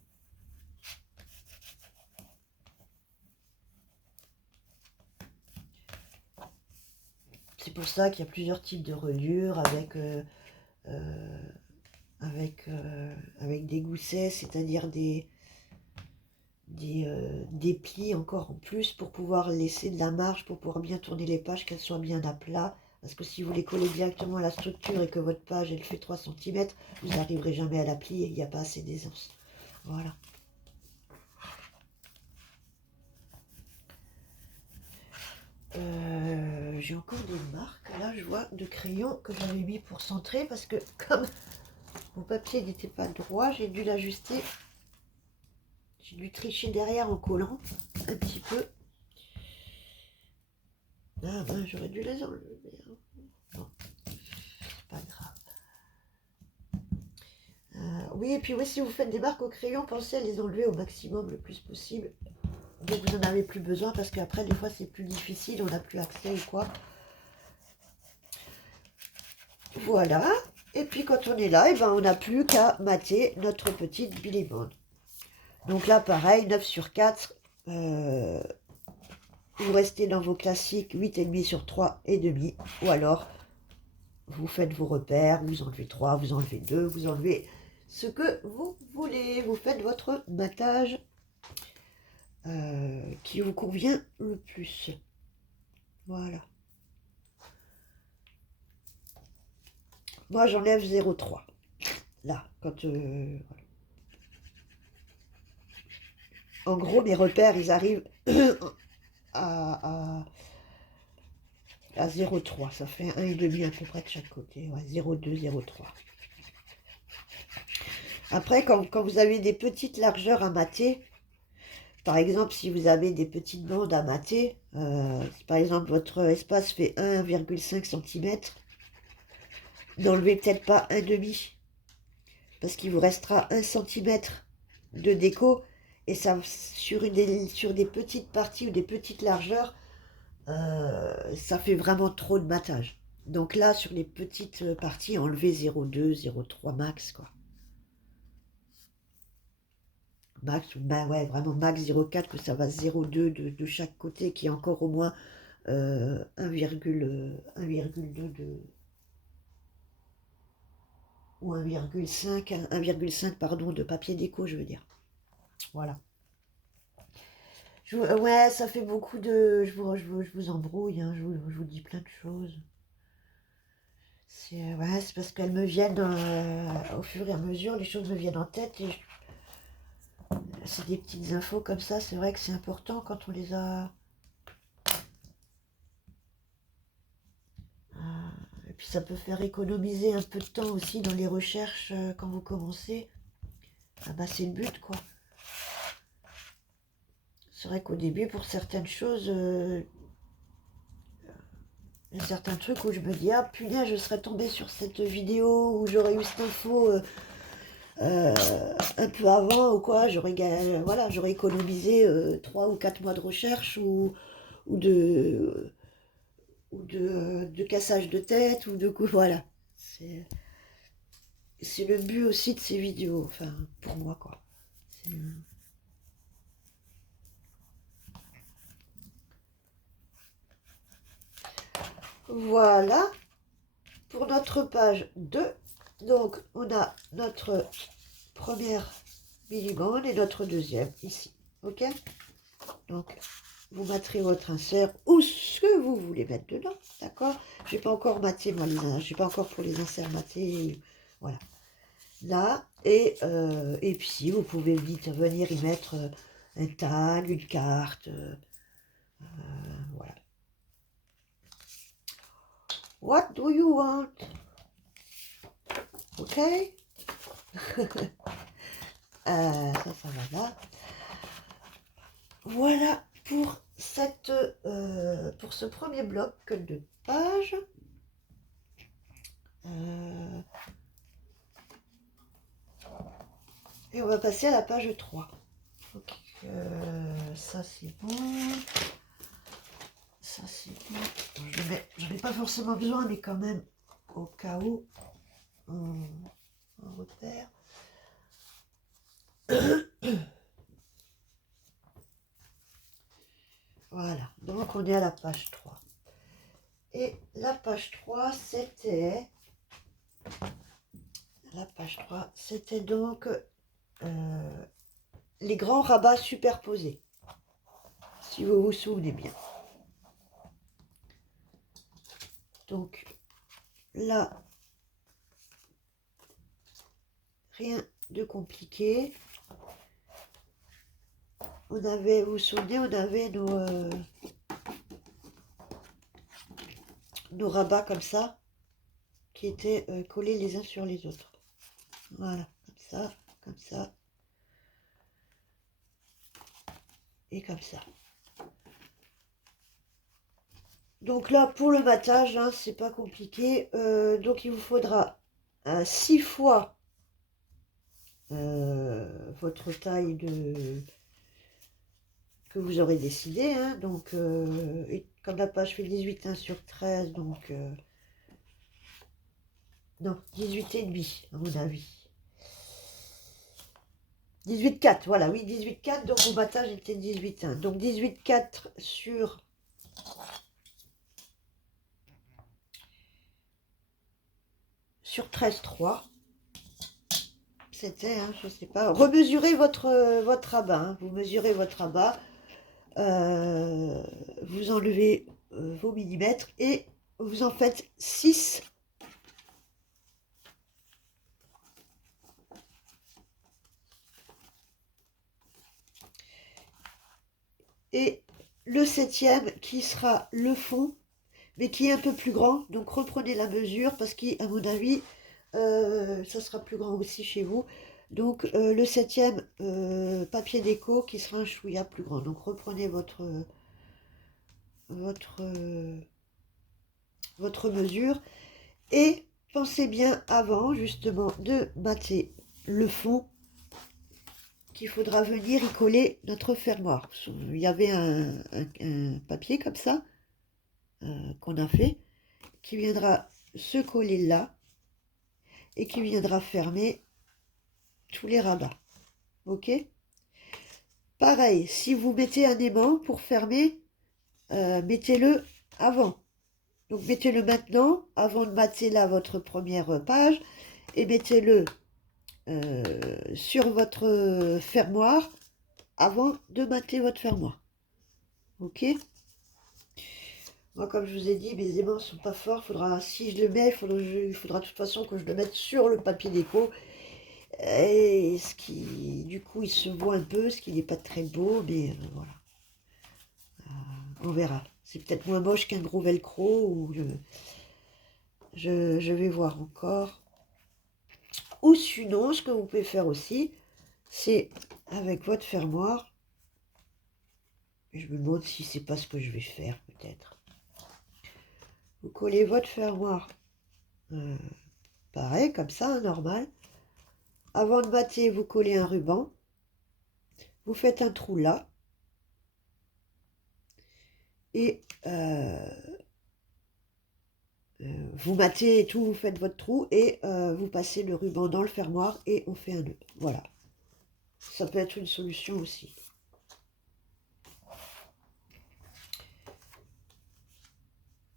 C'est pour ça qu'il y a plusieurs types de reliures euh, avec des goussets, c'est-à-dire des plis encore en plus pour pouvoir laisser de la marge, pour pouvoir bien tourner les pages, qu'elles soient bien à plat. Parce que si vous les collez directement à la structure et que votre page elle fait 3 cm, vous n'arriverez jamais à la plier, il n'y a pas assez d'aisance. Voilà. J'ai encore des marques, là je vois, de crayons que j'avais mis pour centrer parce que comme mon papier n'était pas droit, j'ai dû l'ajuster. J'ai dû tricher derrière en collant un petit peu. Ah ben j'aurais dû les enlever. Bon, c'est pas grave. Oui, et puis oui, si vous faites des marques au crayon, pensez à les enlever au maximum le plus possible. Dès que vous n'en avez plus besoin, parce qu'après, des fois, c'est plus difficile, on n'a plus accès ou quoi. Voilà. Et puis, quand on est là, et ben, on n'a plus qu'à mater notre petite Billy Bond. Donc là, pareil, 9 sur 4. Vous restez dans vos classiques 8,5 sur 3,5. Ou alors, vous faites vos repères, vous enlevez 3, vous enlevez 2, vous enlevez ce que vous voulez. Vous faites votre matage qui vous convient le plus. Voilà. Moi, j'enlève 0,3. Là, quand... voilà. En gros, mes repères, ils arrivent à, à 0,3. Ça fait 1,5 à peu près de chaque côté. Ouais, 0,2, 0,3. Après, quand vous avez des petites largeurs à mater, par exemple, si vous avez des petites bandes à mater, par exemple, votre espace fait 1,5 cm, n'enlevez peut-être pas 1,5, parce qu'il vous restera 1 cm de déco, et ça, sur des petites parties ou des petites largeurs, ça fait vraiment trop de matage. Donc là, sur les petites parties, enlevez 0,2, 0,3 max, quoi. Max, bah ouais, vraiment max 0,4, que ça va 0,2 de chaque côté, qui est encore au moins 1,2 ou 1,5 pardon, de papier déco, je veux dire. Voilà. Ouais, ça fait beaucoup de... Je vous embrouille, hein, je vous dis plein de choses. Ouais, c'est parce qu'elles me viennent au fur et à mesure, les choses me viennent en tête et c'est des petites infos comme ça, c'est vrai que c'est important quand on les a. Et puis ça peut faire économiser un peu de temps aussi dans les recherches quand vous commencez. Ah bah c'est le but quoi. C'est vrai qu'au début pour certaines choses, il y a certains trucs où je me dis ah punaise je serais tombée sur cette vidéo où j'aurais eu cette info un peu avant ou quoi, voilà, j'aurais économisé 3 ou 4 mois de recherche ou de cassage de tête ou de coup, voilà. C'est le but aussi de ces vidéos, enfin, pour moi, quoi. Voilà, pour notre page 2. Donc, on a notre première mini-bande et notre deuxième, ici. Ok. Donc, vous materez votre insert ou ce que vous voulez mettre dedans, d'accord. Je n'ai pas encore maté, moi, je n'ai pas encore pour les inserts matés, voilà. Là, et puis si vous pouvez vite venir y mettre un tag, une carte, voilà. What do you want? Ok. Ça va là. Voilà pour pour ce premier bloc de pages. Et on va passer à la page 3. Donc, ça c'est bon. Ça c'est bon. J'en ai pas forcément besoin, mais quand même, au cas où, on repère. Voilà, donc on est à la page 3. Et la page 3, c'était... La page 3, c'était donc les grands rabats superposés, si vous vous souvenez bien. Donc là, rien de compliqué. On avait, vous vous souvenez, on avait nos rabats comme ça, qui étaient collés les uns sur les autres. Voilà, comme ça, et comme ça. Donc là, pour le battage, hein, c'est pas compliqué. Donc il vous faudra 6 fois votre taille que vous aurez décidé. Hein, donc, comme la page fait 18,1 sur 13, donc... non, 18,5 à mon avis. 18,4, voilà, oui, 18,4, donc au battage était 18,1. Donc 18,4 sur 13,3. C'était, hein, je sais pas, remesurez votre rabat. Hein, vous mesurez votre rabat, vous enlevez vos millimètres et vous en faites 6. Et le 7e qui sera le fond, mais qui est un peu plus grand. Donc reprenez la mesure parce qu'à mon avis, ça sera plus grand aussi chez vous. Donc le 7e papier déco qui sera un chouïa plus grand. Donc reprenez votre mesure et pensez bien avant justement de mater le fond qu'il faudra venir y coller notre fermoir. Il y avait un papier comme ça qu'on a fait qui viendra se coller là et qui viendra fermer tous les rabats. Ok? Pareil, si vous mettez un aimant pour fermer, mettez-le avant. Donc mettez-le maintenant, avant de mater là votre première page, et mettez-le sur votre fermoir avant de mater votre fermoir. Ok? Moi, comme je vous ai dit, mes aimants sont pas forts. Si je le mets, il faudra de toute façon que je le mette sur le papier déco. Et du coup, il se voit un peu, ce qui n'est pas très beau, mais voilà. On verra. C'est peut-être moins moche qu'un gros velcro, ou je vais voir encore. Ou sinon, ce que vous pouvez faire aussi, c'est avec votre fermoir. Je me demande si c'est pas ce que je vais faire, peut-être. Vous collez votre fermoir, pareil, comme ça, normal. Avant de mater, vous collez un ruban. Vous faites un trou là. Et vous matez et tout, vous faites votre trou et vous passez le ruban dans le fermoir et on fait un nœud. Voilà. Ça peut être une solution aussi.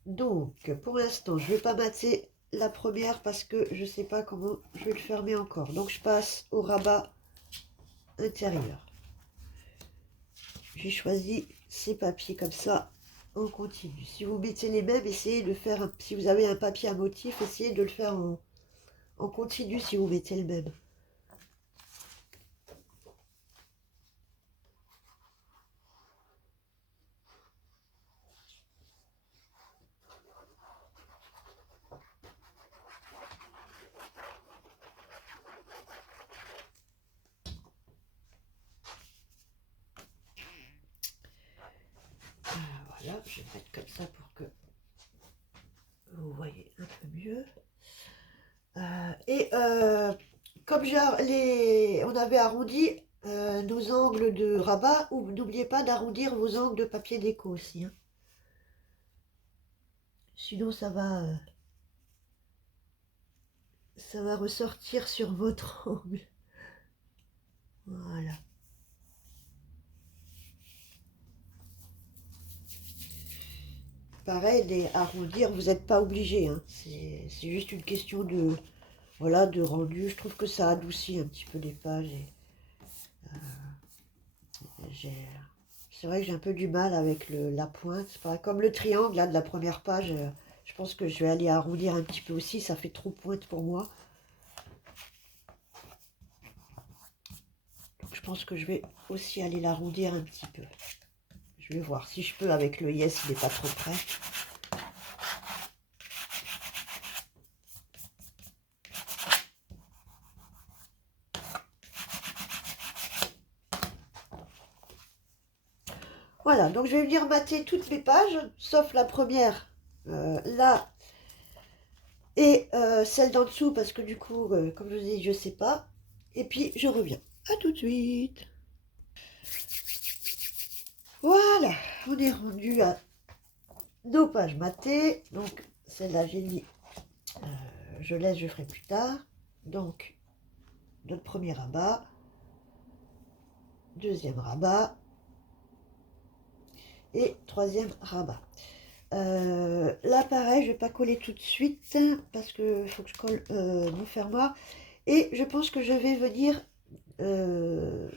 Donc, pour l'instant, je ne vais pas mater la première parce que je ne sais pas comment je vais le fermer encore. Donc, je passe au rabat intérieur. J'ai choisi ces papiers comme ça en continu. Si vous mettez les mêmes, essayez de faire, si vous avez un papier à motif, essayez de le faire en continu si vous mettez le même. je vais mettre comme ça pour que vous voyez un peu mieux. Comme on avait arrondi nos angles de rabat, ou n'oubliez pas d'arrondir vos angles de papier déco aussi, hein. Sinon ça va ressortir sur votre angle. Voilà. Pareil, les arrondir, vous n'êtes pas obligé, hein. C'est juste une question de, voilà, de rendu. Je trouve que ça adoucit un petit peu les pages. C'est vrai que j'ai un peu du mal avec la pointe. C'est pas comme le triangle là, de la première page. Je pense que je vais aller arrondir un petit peu aussi. Ça fait trop pointe pour moi. Donc je pense que je vais aussi aller l'arrondir un petit peu. Je vais voir si je peux avec le Yes, il n'est pas trop près. Voilà, donc je vais venir mater toutes mes pages, sauf la première, là, et celle d'en dessous, parce que du coup, comme je vous ai dit, je sais pas. Et puis, je reviens. À tout de suite. Voilà, on est rendu à nos pages matées. Donc, celle-là, j'ai dit, je laisse, je ferai plus tard. Donc, notre premier rabat, deuxième rabat et troisième rabat. Là, pareil, je vais pas coller tout de suite parce que faut que je colle mon fermoir. Et je pense que je vais venir euh,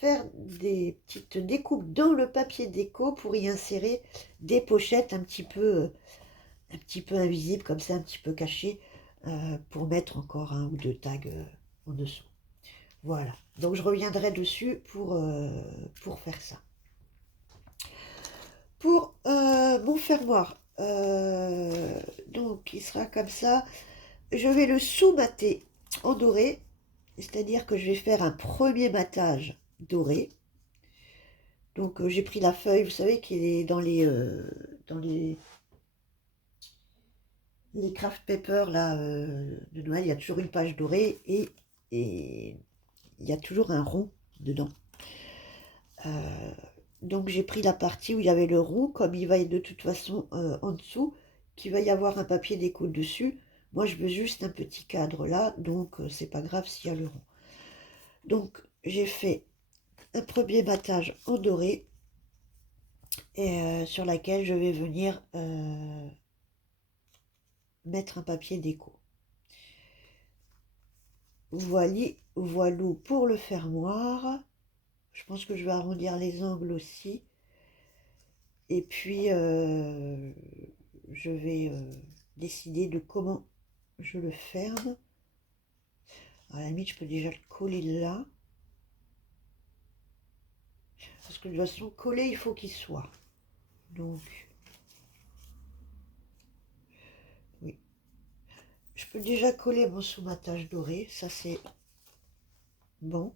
faire des petites découpes dans le papier déco pour y insérer des pochettes un petit peu invisibles, comme ça, un petit peu cachées, pour mettre encore un ou deux tags en dessous. Voilà, donc je reviendrai dessus pour faire ça. Pour mon fermoir, donc il sera comme ça. Je vais le sous-mater en doré, c'est-à-dire que je vais faire un premier matage doré. Donc j'ai pris la feuille, vous savez, qui est dans les craft papers là, de Noël, il y a toujours une page dorée et il y a toujours un rond dedans. Euh, donc j'ai pris la partie où il y avait le rond, comme il va y de toute façon en dessous, qu'il va y avoir un papier déco dessus. Moi je veux juste un petit cadre là, donc c'est pas grave s'il y a le rond. Donc j'ai fait un premier battage en doré et sur laquelle je vais venir mettre un papier déco. Voilou pour le fermoir. Je pense que je vais arrondir les angles aussi. Et puis je vais décider de comment je le ferme. À la limite, je peux déjà le coller là. Parce que de toute façon, coller, il faut qu'il soit. Donc, oui. Je peux déjà coller mon sous-matage doré. Ça, c'est bon.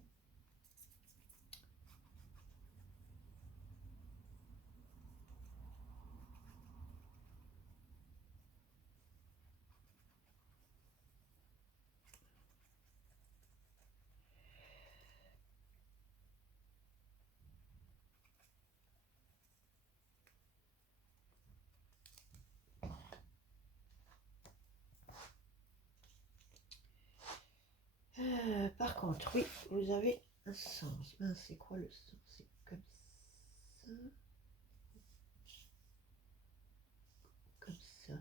Par contre, oui, vous avez un sens. Ben, c'est quoi le sens? C'est comme ça. Comme ça.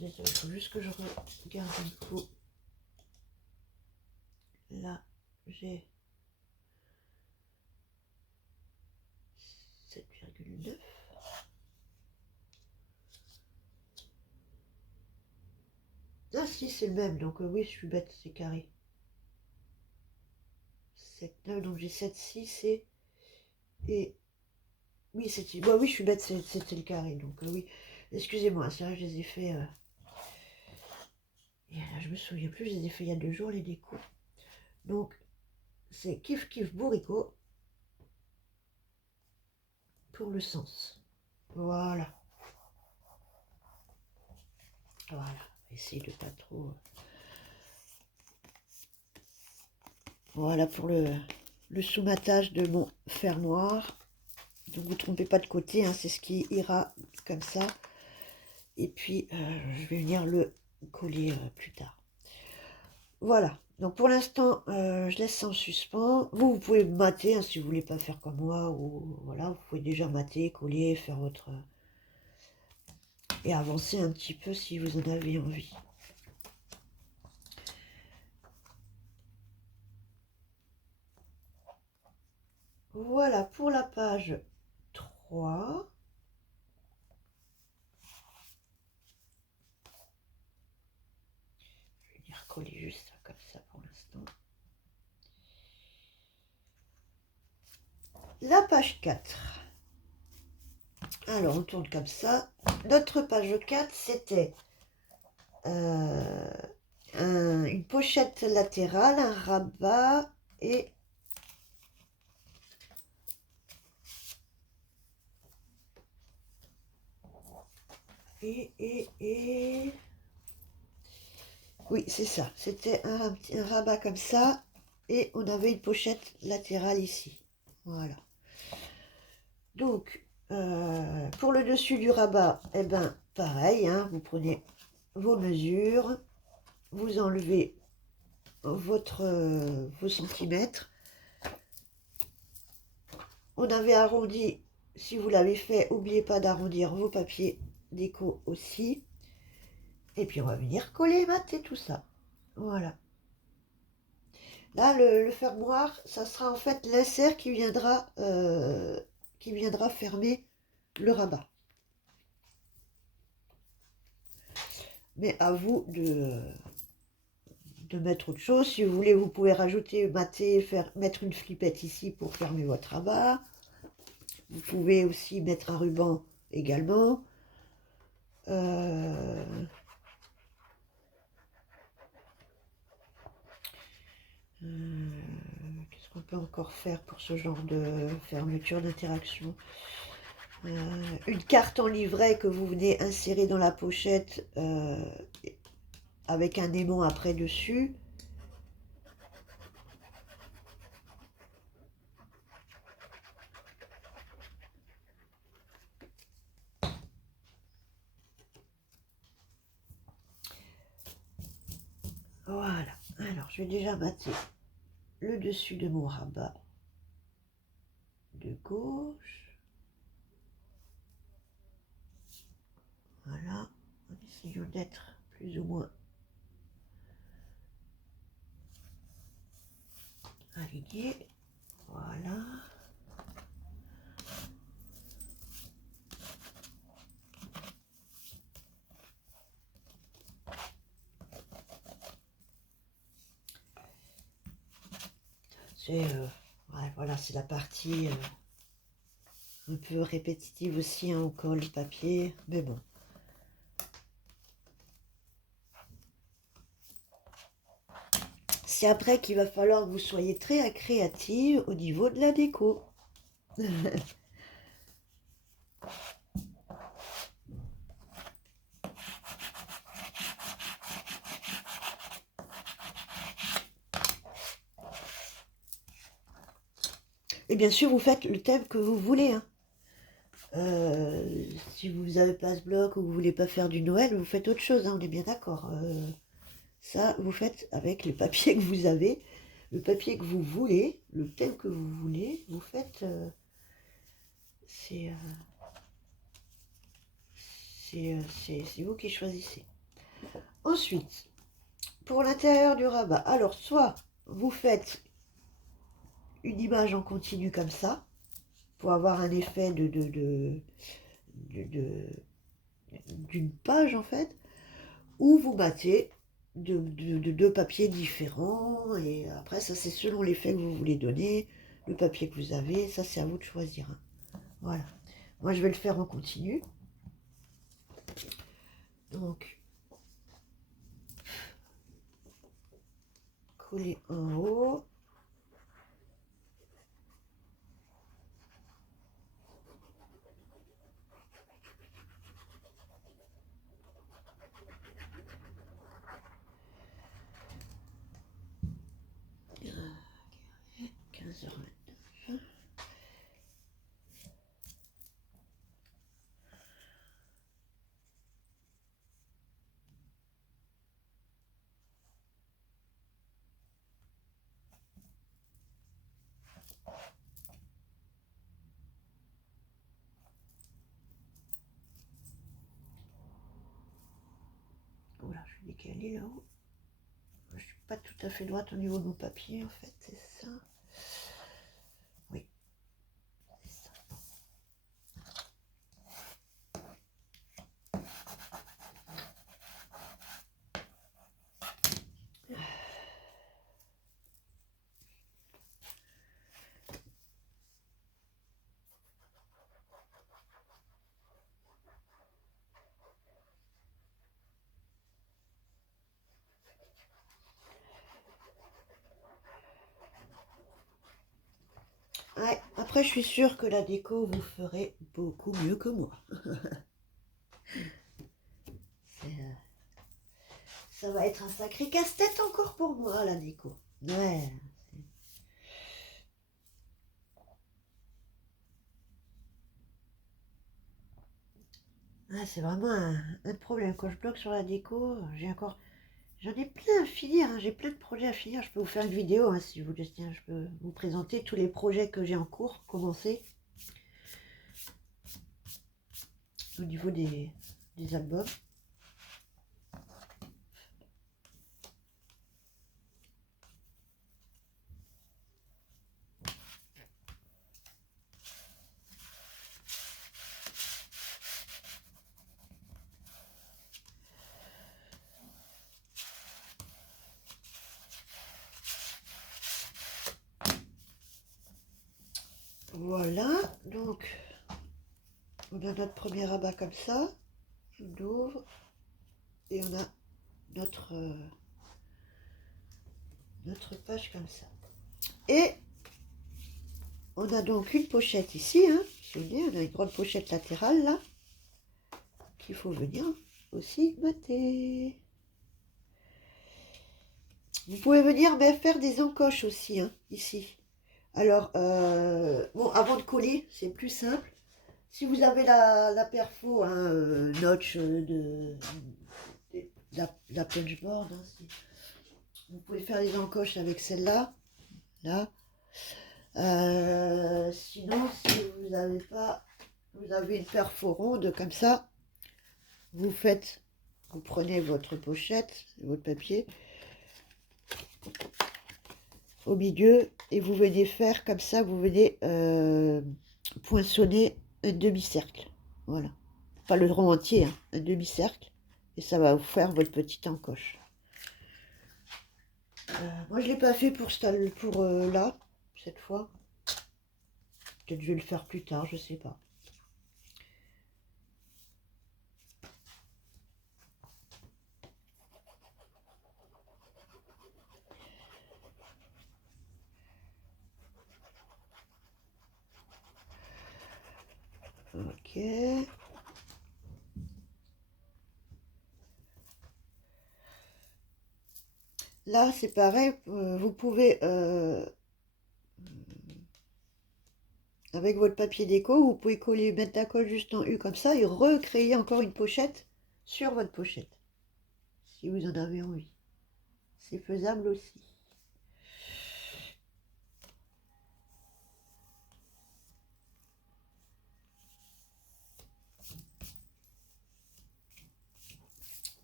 Désolé, il faut juste que je regarde un coup. Là, j'ai 7,9. Ah si, c'est le même, donc oui, je suis bête, c'est carré. 7,9, donc j'ai 7,6 et oui, bah, oui, je suis bête, c'était le carré, donc oui. Excusez-moi, c'est vrai, je les ai fait... je me souviens plus, je les ai fait il y a 2 jours, les décos. Donc, c'est Kif Kif Bourricot. pour le sens. Voilà. Voilà. Essayez de pas trop... Voilà pour le sous-matage de mon fermoir. Donc vous ne trompez pas de côté, hein, c'est ce qui ira comme ça. Et puis je vais venir le coller plus tard. Voilà, donc pour l'instant je laisse ça en suspens. Vous pouvez mater, hein, si vous voulez pas faire comme moi, ou voilà, vous pouvez déjà mater, coller, faire votre... et avancer un petit peu si vous en avez envie. Voilà pour la page 3. Je vais venir coller juste ça comme ça pour l'instant. La page 4. Alors, on tourne comme ça. Notre page 4, c'était une pochette latérale, un rabat et... Oui, c'est ça. C'était un rabat comme ça. Et on avait une pochette latérale ici. Voilà. Donc, pour le dessus du rabat, eh ben, pareil, hein, vous prenez vos mesures, vous enlevez vos centimètres. On avait arrondi, si vous l'avez fait, n'oubliez pas d'arrondir vos papiers déco aussi. Et puis on va venir coller et mater tout ça. Voilà. Là, le fermoir, ça sera en fait l'insert qui viendra fermer le rabat. Mais à vous de mettre autre chose. Si vous voulez, vous pouvez rajouter, mater, mettre une flippette ici pour fermer votre rabat. Vous pouvez aussi mettre un ruban également. Qu'est-ce qu'on peut encore faire pour ce genre de fermeture d'interaction? Une carte en livret que vous venez insérer dans la pochette avec un aimant après dessus. Voilà. Alors, je vais déjà mater le dessus de mon rabat de gauche. Voilà. En essayant d'être plus ou moins aligné. Voilà. C'est ouais, voilà, c'est la partie un peu répétitive aussi, hein, on colle le papier, mais bon. C'est après qu'il va falloir que vous soyez très créative au niveau de la déco. Et bien sûr, vous faites le thème que vous voulez, hein. Si vous n'avez pas ce bloc ou vous voulez pas faire du Noël, vous faites autre chose, hein, on est bien d'accord. Ça, vous faites avec le papier que vous avez, le papier que vous voulez, le thème que vous voulez, vous faites... c'est vous qui choisissez. Ensuite, pour l'intérieur du rabat, alors soit vous faites une image en continu comme ça, pour avoir un effet d'une page en fait, ou vous battez de deux papiers différents, et après ça c'est selon l'effet que vous voulez donner, le papier que vous avez, ça c'est à vous de choisir, hein. Voilà, moi je vais le faire en continu. Donc coller en haut. Nickel, il est là-haut. Je suis pas tout à fait droite au niveau de mon papier, en fait, c'est ça. Oui, c'est ça. Ouais, après, je suis sûre que la déco, vous ferez beaucoup mieux que moi. Ça va être un sacré casse-tête encore pour moi, la déco. Ouais. Ah, c'est vraiment un problème. Quand je bloque sur la déco, j'en ai plein à finir, hein. J'ai plein de projets à finir. Je peux vous faire une vidéo, hein, si vous voulez. Tiens, je peux vous présenter tous les projets que j'ai en cours, commencer au niveau des albums. Voilà, donc on a notre premier rabat comme ça. On ouvre et on a notre page comme ça. Et on a donc une pochette ici, hein. Vous voyez, on a une grande pochette latérale là, qu'il faut venir aussi mater. Vous pouvez venir même faire des encoches aussi, hein, ici. Alors, bon, avant de coller, c'est plus simple. Si vous avez la perfo, hein, notch la punchboard, hein, vous pouvez faire des encoches avec celle-là, là. Sinon, si vous n'avez pas, vous avez une perfo ronde comme ça, vous prenez votre pochette, votre papier, au milieu, et vous venez faire comme ça, vous venez poinçonner un demi-cercle. Voilà. Pas le rond entier, hein, un demi-cercle. Et ça va vous faire votre petite encoche. Moi, je ne l'ai pas fait pour là, cette fois. Peut-être que je vais le faire plus tard, je sais pas. Ok. Là, c'est pareil. Vous pouvez, avec votre papier déco, vous pouvez mettre la colle juste en U comme ça et recréer encore une pochette sur votre pochette. Si vous en avez envie. C'est faisable aussi.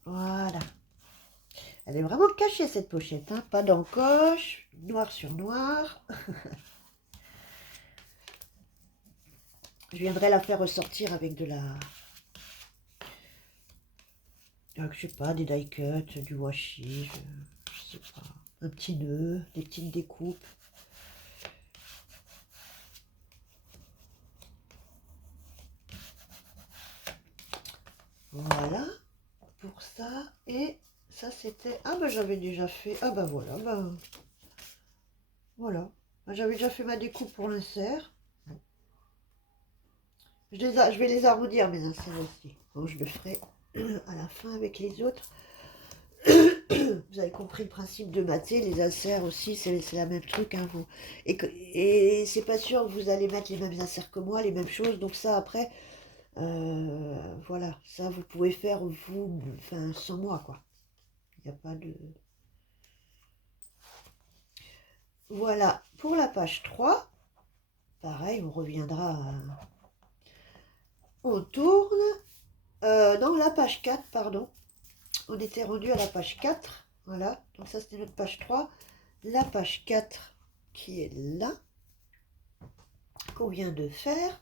Voilà. Elle est vraiment cachée cette pochette, hein. Pas d'encoche, noir sur noir. Je viendrai la faire ressortir avec je sais pas, des die cuts, du washi, je sais pas, un petit nœud, des petites découpes. Voilà, pour ça. Et ça c'était... Ah bah j'avais déjà fait... Ah bah voilà, voilà. J'avais déjà fait ma découpe pour l'insert. Je vais les arrondir mes inserts aussi. Bon, je le ferai à la fin avec les autres. Vous avez compris le principe de mater, les inserts aussi, c'est la même truc, hein, vous. Et c'est pas sûr que vous allez mettre les mêmes inserts que moi, les mêmes choses. Donc ça après, voilà, ça vous pouvez faire vous, enfin sans moi quoi. Il n'y a pas de... Voilà, pour la page 3, pareil, on reviendra, on tourne, non, la page 4, pardon. on était rendu à la page 4. Voilà, donc ça c'était notre page 3. La page 4 qui est là, qu'on vient de faire.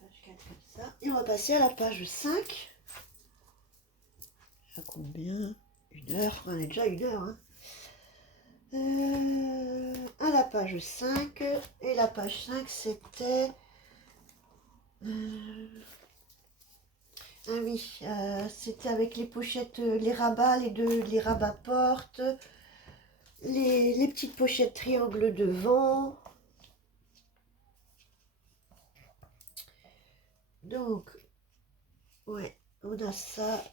Page 4 comme ça. Et on va passer à la page 5. À combien? 1 heure, on est déjà 1 heure. Hein. À la page 5. Et la page 5 c'était... ah oui, c'était avec les pochettes, les rabats, les rabats portes, les petites pochettes triangles devant. Donc, ouais, on a ça.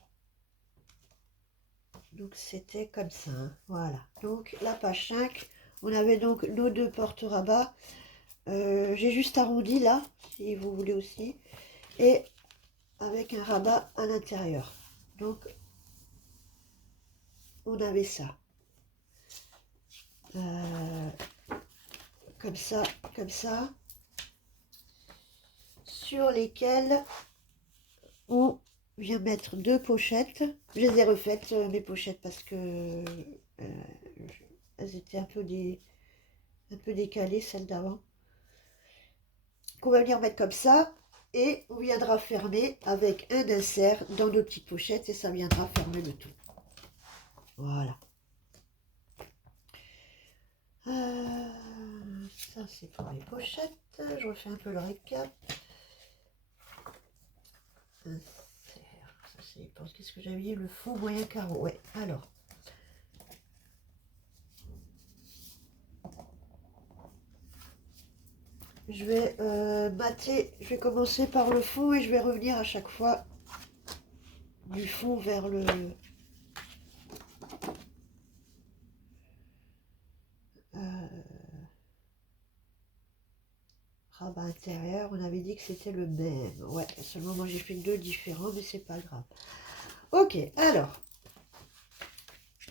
Donc, c'était comme ça. Hein, voilà. Donc, la page 5, on avait donc nos 2 porte-rabats. J'ai juste arrondi là, si vous voulez aussi. Et avec un rabat à l'intérieur. Donc, on avait ça. Comme ça, comme ça. Sur lesquels on vient mettre 2 pochettes. Je les ai refaites, mes pochettes, parce que elles étaient un peu décalées, celles d'avant. Qu'on va venir mettre comme ça. Et on viendra fermer avec un insert dans nos petites pochettes. Et ça viendra fermer le tout. Voilà. Ça, c'est pour les pochettes. Je refais un peu le récap. Ça, c'est, qu'est-ce que j'avais dit? Le fond moyen carreau. Ouais, alors. Je vais je vais commencer par le fond et je vais revenir à chaque fois du fond vers le rabat intérieur. On avait dit que c'était le même. Ouais, seulement moi j'ai fait 2 différents, mais c'est pas grave. Ok, alors.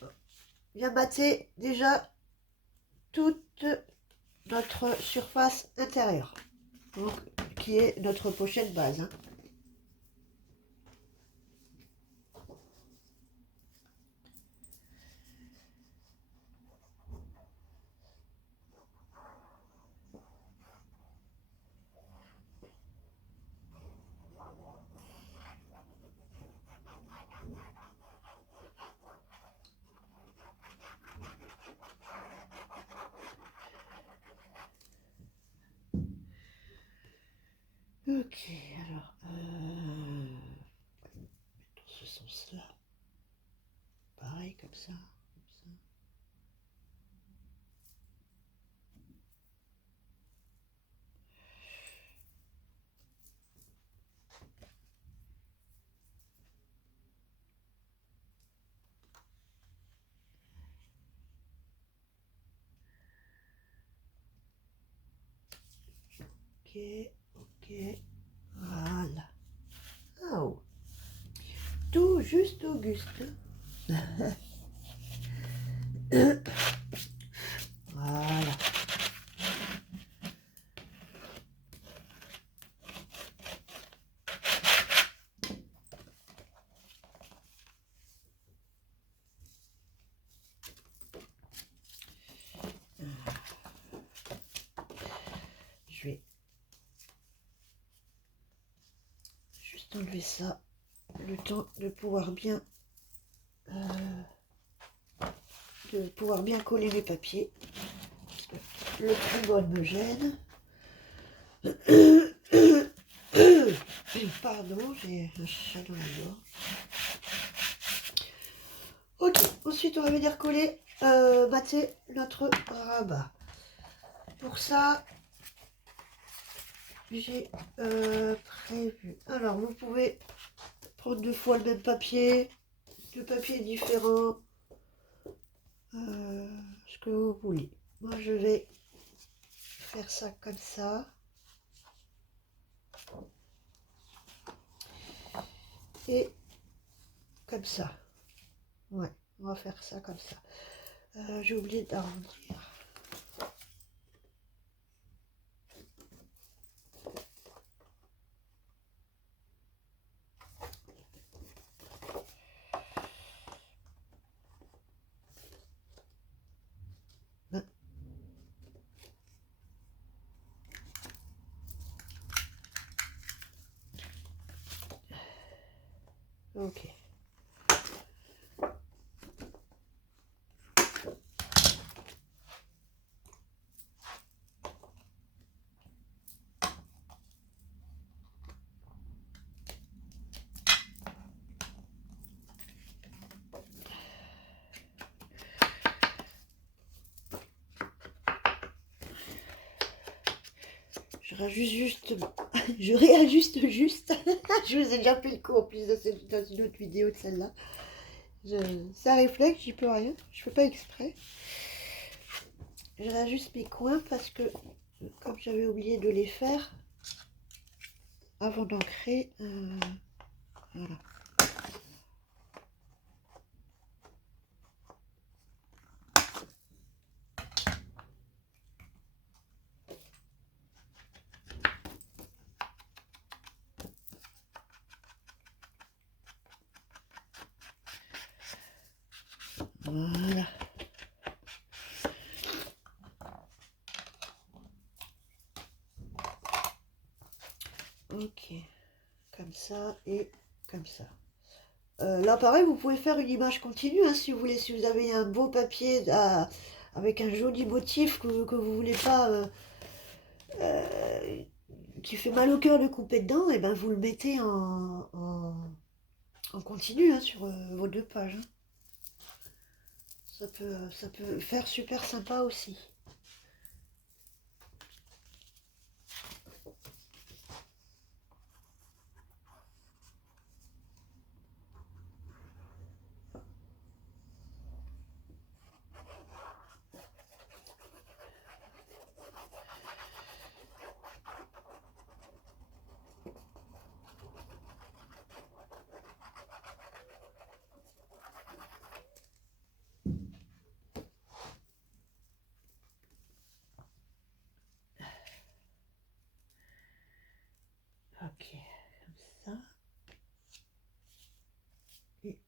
On vient mater déjà toute notre surface intérieure. Donc, qui est notre pochette base. Hein. Ok, alors, dans ce sens-là, pareil, comme ça, comme ça. Ok, ok, voilà. Oh, tout juste Auguste. Voilà. Je vais juste enlever ça, le temps de pouvoir bien coller les papiers. Parce que le trombone me gêne. Pardon, j'ai un chat dans la gorge. Ok, ensuite on va venir coller, mater notre rabat. Pour ça, j'ai prévu. Alors, vous pouvez prendre 2 fois le même papier, 2 papiers différents, ce que vous voulez. Moi, je vais faire ça comme ça. Et comme ça. Ouais, on va faire ça comme ça. J'ai oublié d'arrondir. Ok. Je réajuste juste. Je vous ai déjà fait le coup en plus dans une autre vidéo de celle-là. C'est un réflexe, j'y peux rien. Je fais pas exprès. Je réajuste mes coins parce que, comme j'avais oublié de les faire avant d'ancrer, voilà. Voilà. Ok. Comme ça et comme ça. Là, pareil, vous pouvez faire une image continue, hein, si vous voulez. Si vous avez un beau papier avec un joli motif que vous voulez pas... euh, qui fait mal au cœur de couper dedans, et ben vous le mettez en continu, hein, sur vos 2 pages, hein. Ça peut faire super sympa aussi. Ok, comme ça. Et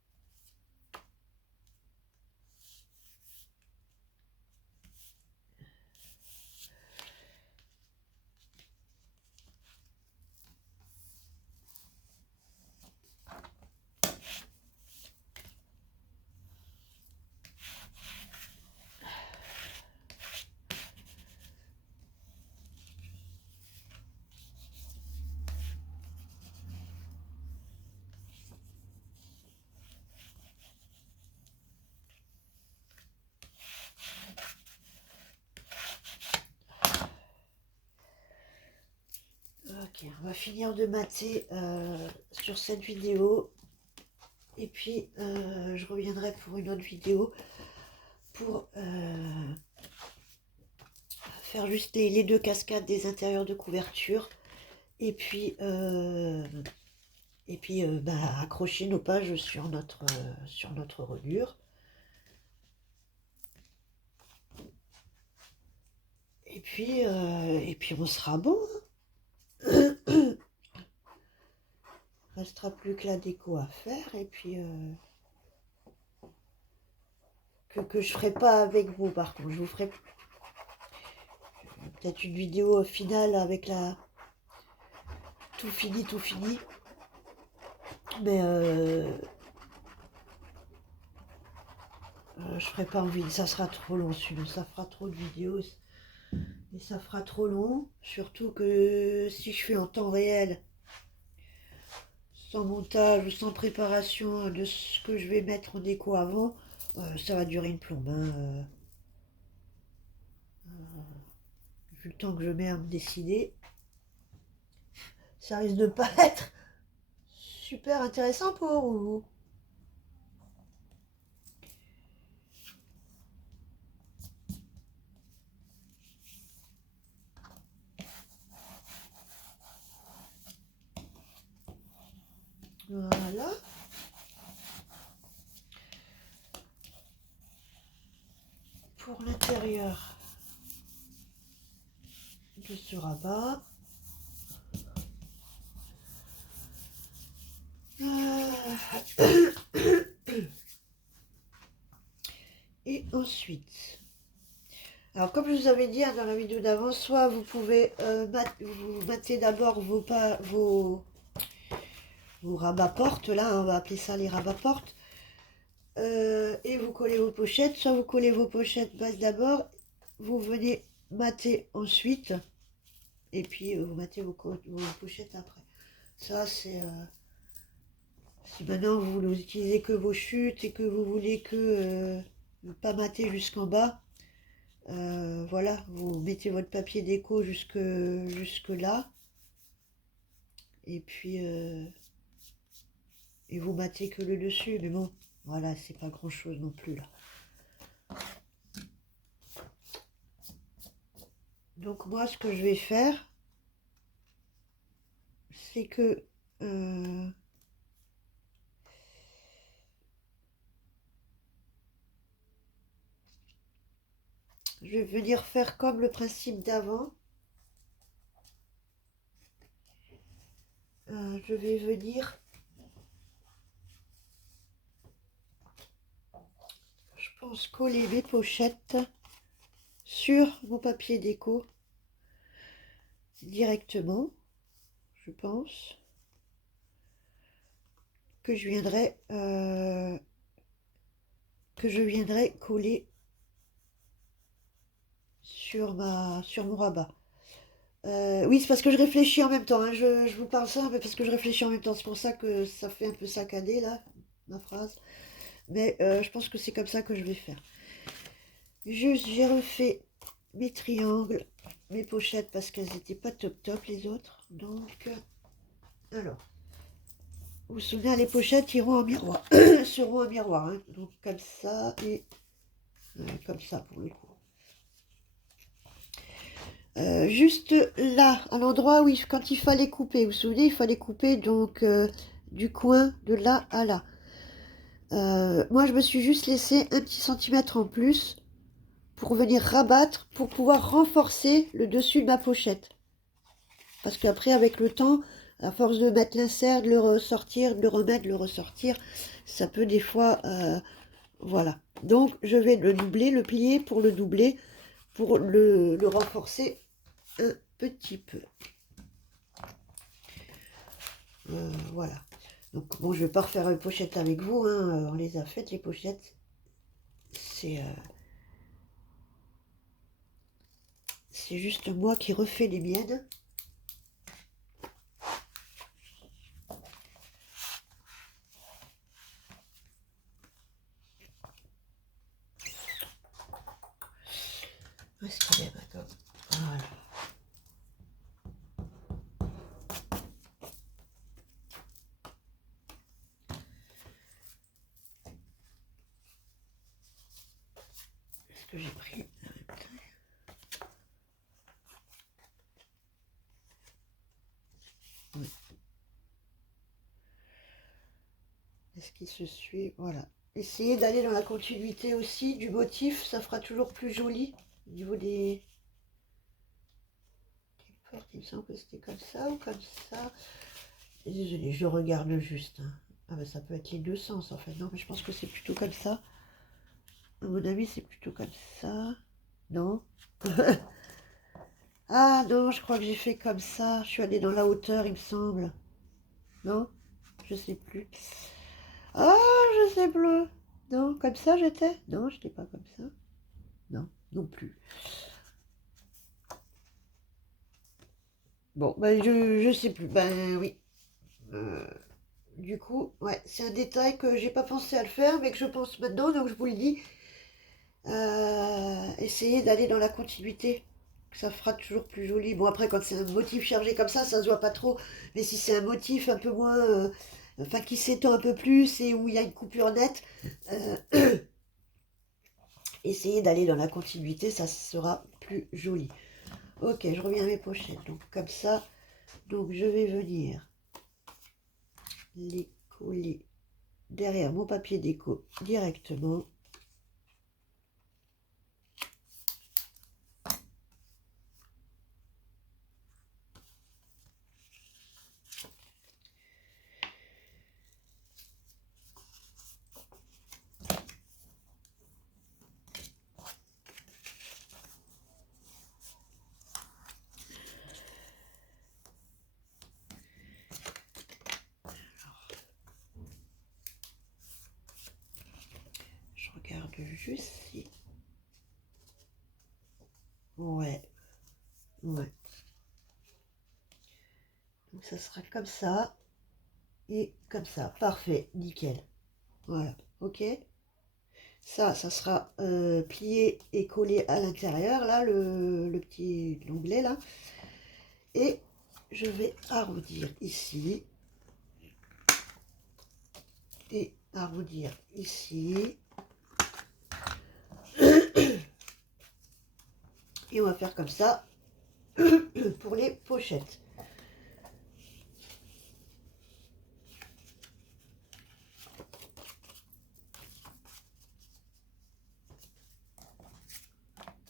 ok, on va finir de mater sur cette vidéo. Et puis, je reviendrai pour une autre vidéo pour faire juste les 2 cascades des intérieurs de couverture. Et puis, bah, accrocher nos pages sur notre reliure. Et puis on sera bon, hein. Restera plus que la déco à faire. Et puis, que je ferai pas avec vous, par contre. Je vous ferai peut-être une vidéo finale avec la tout fini, tout fini. Mais je ferai pas envie, ça sera trop long, sinon ça fera trop de vidéos et ça fera trop long. Surtout que si je fais en temps réel, sans montage ou sans préparation de ce que je vais mettre en déco avant, ça va durer une plombe, hein. Vu le temps que je mets à me décider, ça risque de pas être super intéressant pour vous. Voilà. pour l'intérieur de ce rabat. Et ensuite, alors comme je vous avais dit dans la vidéo d'avant, soit vous pouvez vous mater d'abord vos rabats-portes, là on va appeler ça les rabats-portes, et vous collez vos pochettes, soit vous collez vos pochettes basses d'abord, vous venez mater ensuite, et puis vous matez vos pochettes après. Ça c'est... si maintenant vous n'utilisez que vos chutes et que vous voulez que pas mater jusqu'en bas, voilà, vous mettez votre papier déco jusque là, et puis et vous matez que le dessus, mais bon, voilà, c'est pas grand chose non plus là. Donc moi ce que je vais faire, c'est que je vais venir faire comme le principe d'avant. Je vais venir, je pense, coller mes pochettes sur mon papier déco directement, je pense, que je viendrai coller sur mon rabat. Oui, c'est parce que je réfléchis en même temps, hein. Je vous parle ça, mais parce que je réfléchis en même temps. C'est pour ça que ça fait un peu saccadé, là, ma phrase. Mais je pense que c'est comme ça que je vais faire. Juste, j'ai refait mes triangles, mes pochettes, parce qu'elles n'étaient pas top top, les autres. Donc, alors, vous vous souvenez, les pochettes iront en miroir, seront en miroir, hein. Donc, comme ça, et comme ça, pour le coup. Juste là, à l'endroit où quand il fallait couper, vous vous souvenez, il fallait couper donc du coin de là à là. Moi, je me suis juste laissé un petit centimètre en plus pour venir rabattre, pour pouvoir renforcer le dessus de ma pochette. Parce qu'après, avec le temps, à force de mettre l'insert, de le ressortir, de le remettre, de le ressortir, ça peut des fois... voilà. Donc, je vais le doubler, le plier pour le doubler, pour le renforcer un petit peu. Voilà. Donc bon, je vais pas refaire une pochette avec vous, hein, on les a faites les pochettes. C'est juste moi qui refais les miennes. Où est-ce qu'il est maintenant? Voilà. Est-ce que j'ai pris la même taille? Oui. Est-ce qu'il se suit? Voilà. Essayez d'aller dans la continuité aussi du motif, ça fera toujours plus joli au niveau des portes. Il me semble que c'était comme ça ou comme ça. Désolée, je regarde juste, hein. Ah ben ça peut être les deux sens en fait. Non, mais je pense que c'est plutôt comme ça. À mon avis, c'est plutôt comme ça. Non? Ah non, je crois que j'ai fait comme ça. Je suis allée dans la hauteur, il me semble. Non? Je sais plus. Ah, je sais plus. Non, comme ça j'étais? Non, j'étais pas comme ça. Non, non plus. Bon, ben je sais plus. Ben oui. Du coup, ouais, c'est un détail que j'ai pas pensé à le faire, mais que je pense maintenant, donc je vous le dis. Essayez d'aller dans la continuité. Ça fera toujours plus joli. Bon, après, quand c'est un motif chargé comme ça se voit pas trop. Mais si c'est un motif un peu moins... enfin, qui s'étend un peu plus et où il y a une coupure nette, essayez d'aller dans la continuité, ça sera plus joli. Ok, je reviens à mes pochettes. Donc, comme ça, donc je vais venir les coller derrière mon papier déco directement. Juste ici. Ouais, ouais. Donc ça sera comme ça et comme ça. Parfait, nickel. Voilà, ok. Ça sera plié et collé à l'intérieur, là, le petit onglet, là. Et je vais arrondir ici. Et arrondir ici. Et on va faire comme ça pour les pochettes.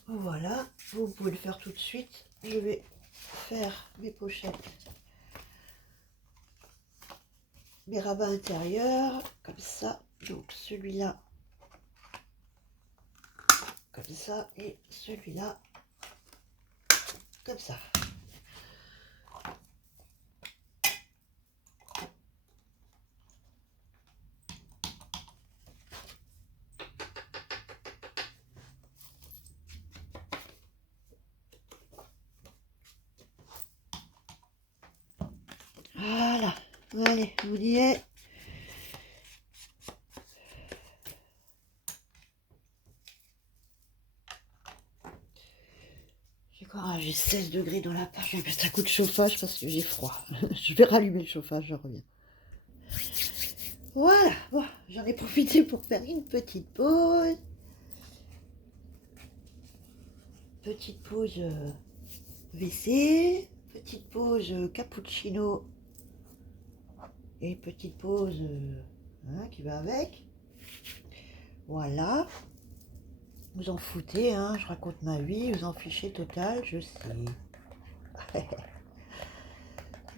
Voilà, vous pouvez le faire tout de suite. Je vais faire mes pochettes, mes rabats intérieurs, comme ça. Donc celui-là, comme ça, et celui-là, comme ça. Voilà, allez, on y est. J'ai 16 degrés dans la page, je vais mettre un coup de chauffage parce que j'ai froid. Je vais rallumer le chauffage, je reviens. Voilà, bon, j'en ai profité pour faire une petite pause. Petite pause WC, petite pause cappuccino et petite pause qui va avec. Voilà. Vous en foutez, hein, je raconte ma vie, vous en fichez total, je sais.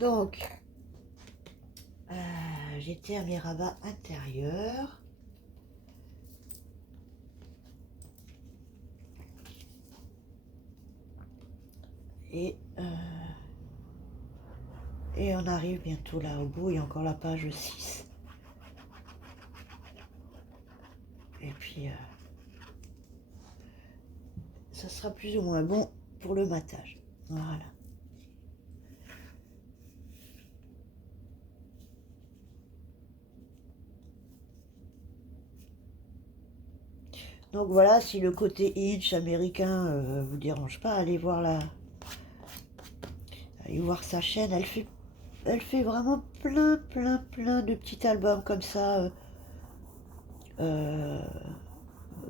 Donc, j'étais à mes rabats intérieurs. Et on arrive bientôt là au bout, il y a encore la page 6. Et puis, ça sera plus ou moins bon pour le matage. Voilà. Donc voilà, si le côté Hitch américain vous dérange pas, allez voir sa chaîne. Elle fait vraiment plein de petits albums comme ça. Euh,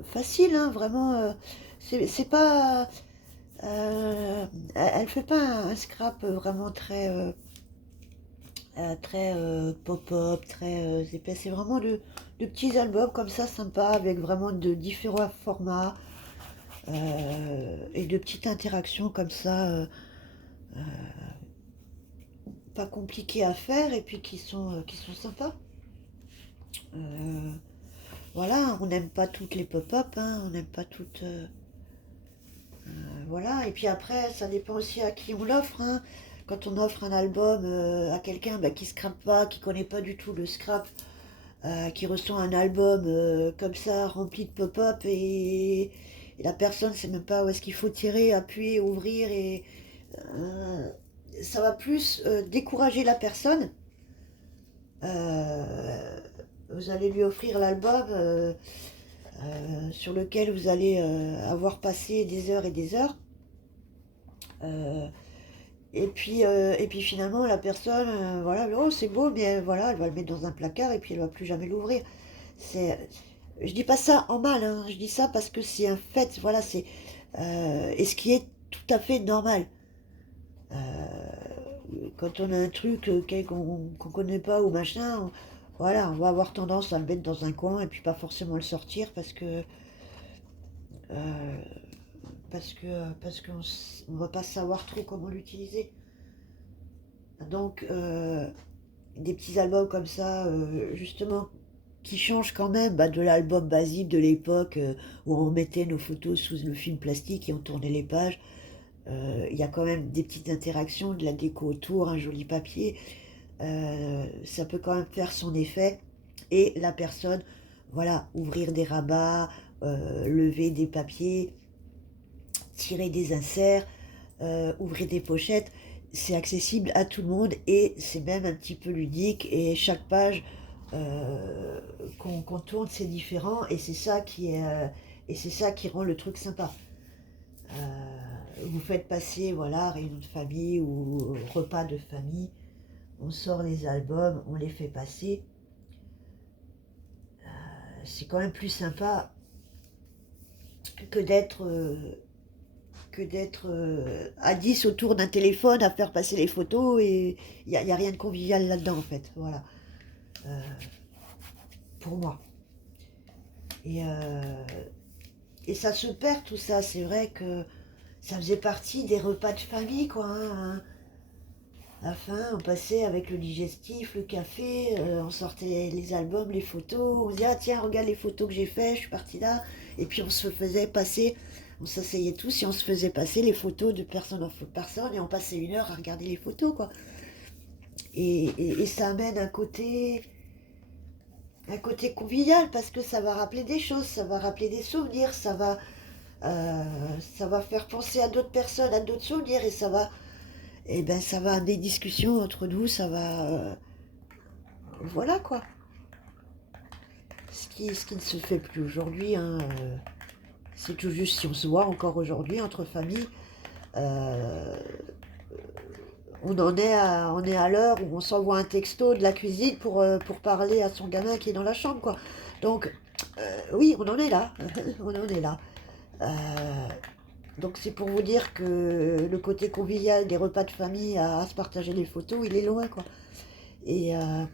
Facile, hein, vraiment. C'est pas. Elle fait pas un scrap vraiment très pop-up, très épais. C'est vraiment de petits albums comme ça, sympas, avec vraiment de différents formats et de petites interactions comme ça, pas compliquées à faire et puis qui sont sympas. Euh, voilà, on n'aime pas toutes les pop-up, hein, on n'aime pas toutes. Voilà, et puis après, ça dépend aussi à qui on l'offre, hein. Quand on offre un album à quelqu'un bah, qui scrape pas, qui connaît pas du tout le scrap, qui reçoit un album comme ça, rempli de pop-up, et la personne ne sait même pas où est-ce qu'il faut tirer, appuyer, ouvrir, et euh, ça va plus décourager la personne. Euh, Vous allez lui offrir l'album sur lequel vous allez avoir passé des heures et des heures. Euh, et puis finalement, la personne, voilà, oh c'est beau, mais voilà, elle va le mettre dans un placard et puis elle va plus jamais l'ouvrir. C'est, je dis pas ça en mal, hein, je dis ça parce que c'est un fait, voilà, et ce qui est tout à fait normal. Quand on a un truc qu'on connaît pas ou machin, voilà, on va avoir tendance à le mettre dans un coin et puis pas forcément le sortir euh, parce qu'on on va pas savoir trop comment l'utiliser. Donc, des petits albums comme ça, justement, qui changent quand même bah, de l'album basique de l'époque où on mettait nos photos sous le film plastique et on tournait les pages. Il y a quand même des petites interactions, de la déco autour, un joli papier. Ça peut quand même faire son effet. Et la personne, voilà, ouvrir des rabats lever des papiers, tirer des inserts, ouvrir des pochettes. C'est accessible à tout le monde et c'est même un petit peu ludique. Et chaque page qu'on tourne, c'est différent et c'est ça qui rend le truc sympa. Vous faites passer, voilà, réunion de famille ou repas de famille, on sort les albums, on les fait passer. C'est quand même plus sympa que d'être à 10 autour d'un téléphone à faire passer les photos et il n'y a rien de convivial là-dedans en fait, voilà, pour moi. Et, et ça se perd tout ça, c'est vrai que ça faisait partie des repas de famille quoi, hein. À la fin, on passait avec le digestif, le café, on sortait les albums, les photos, on disait ah tiens regarde les photos que j'ai fait, je suis partie là, et puis on se faisait passer, on s'asseyait tous et on se faisait passer les photos de personne en personne et on passait 1 heure à regarder les photos quoi. Et ça amène un côté convivial parce que ça va rappeler des choses, ça va rappeler des souvenirs, euh, ça va faire penser à d'autres personnes, à d'autres souvenirs et ça va amener des discussions entre nous, ça va voilà quoi. Ce qui ne se fait plus aujourd'hui, hein, c'est tout juste si on se voit encore aujourd'hui entre familles, euh, on est à l'heure où on s'envoie un texto de la cuisine pour parler à son gamin qui est dans la chambre, quoi. Donc, oui, on en est là, on en est là. Euh, donc c'est pour vous dire que le côté convivial des repas de famille à se partager les photos, il est loin, quoi. Et, euh,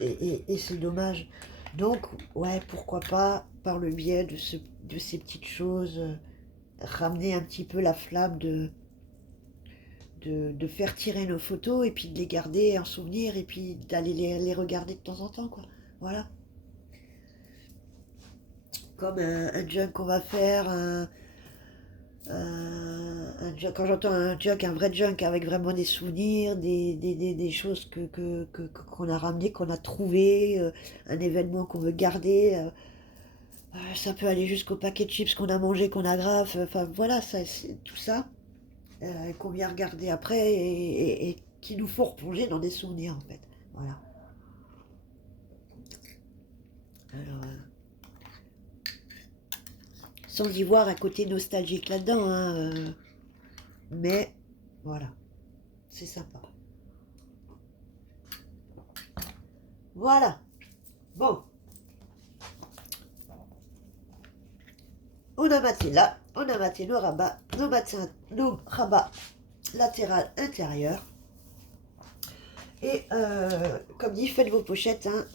et c'est dommage. Donc, ouais, pourquoi pas, par le biais de ces petites choses, ramener un petit peu la flamme de faire tirer nos photos et puis de les garder en souvenir et puis d'aller les regarder de temps en temps, quoi. Voilà. Comme un junk qu'on va faire, quand j'entends un junk, un vrai junk avec vraiment des souvenirs, des choses qu'on a ramenées, qu'on a trouvées, un événement qu'on veut garder. Ça peut aller jusqu'au paquet de chips qu'on a mangé, qu'on agrafe. Enfin voilà, ça, tout ça qu'on vient regarder après et qui nous font replonger dans des souvenirs en fait. Voilà. Alors, sans y voir un côté nostalgique là-dedans, hein, mais voilà, c'est sympa. Voilà. Bon, on a maté là, on a maté nos rabats latéral intérieur. Et comme dit, faites vos pochettes. Hein.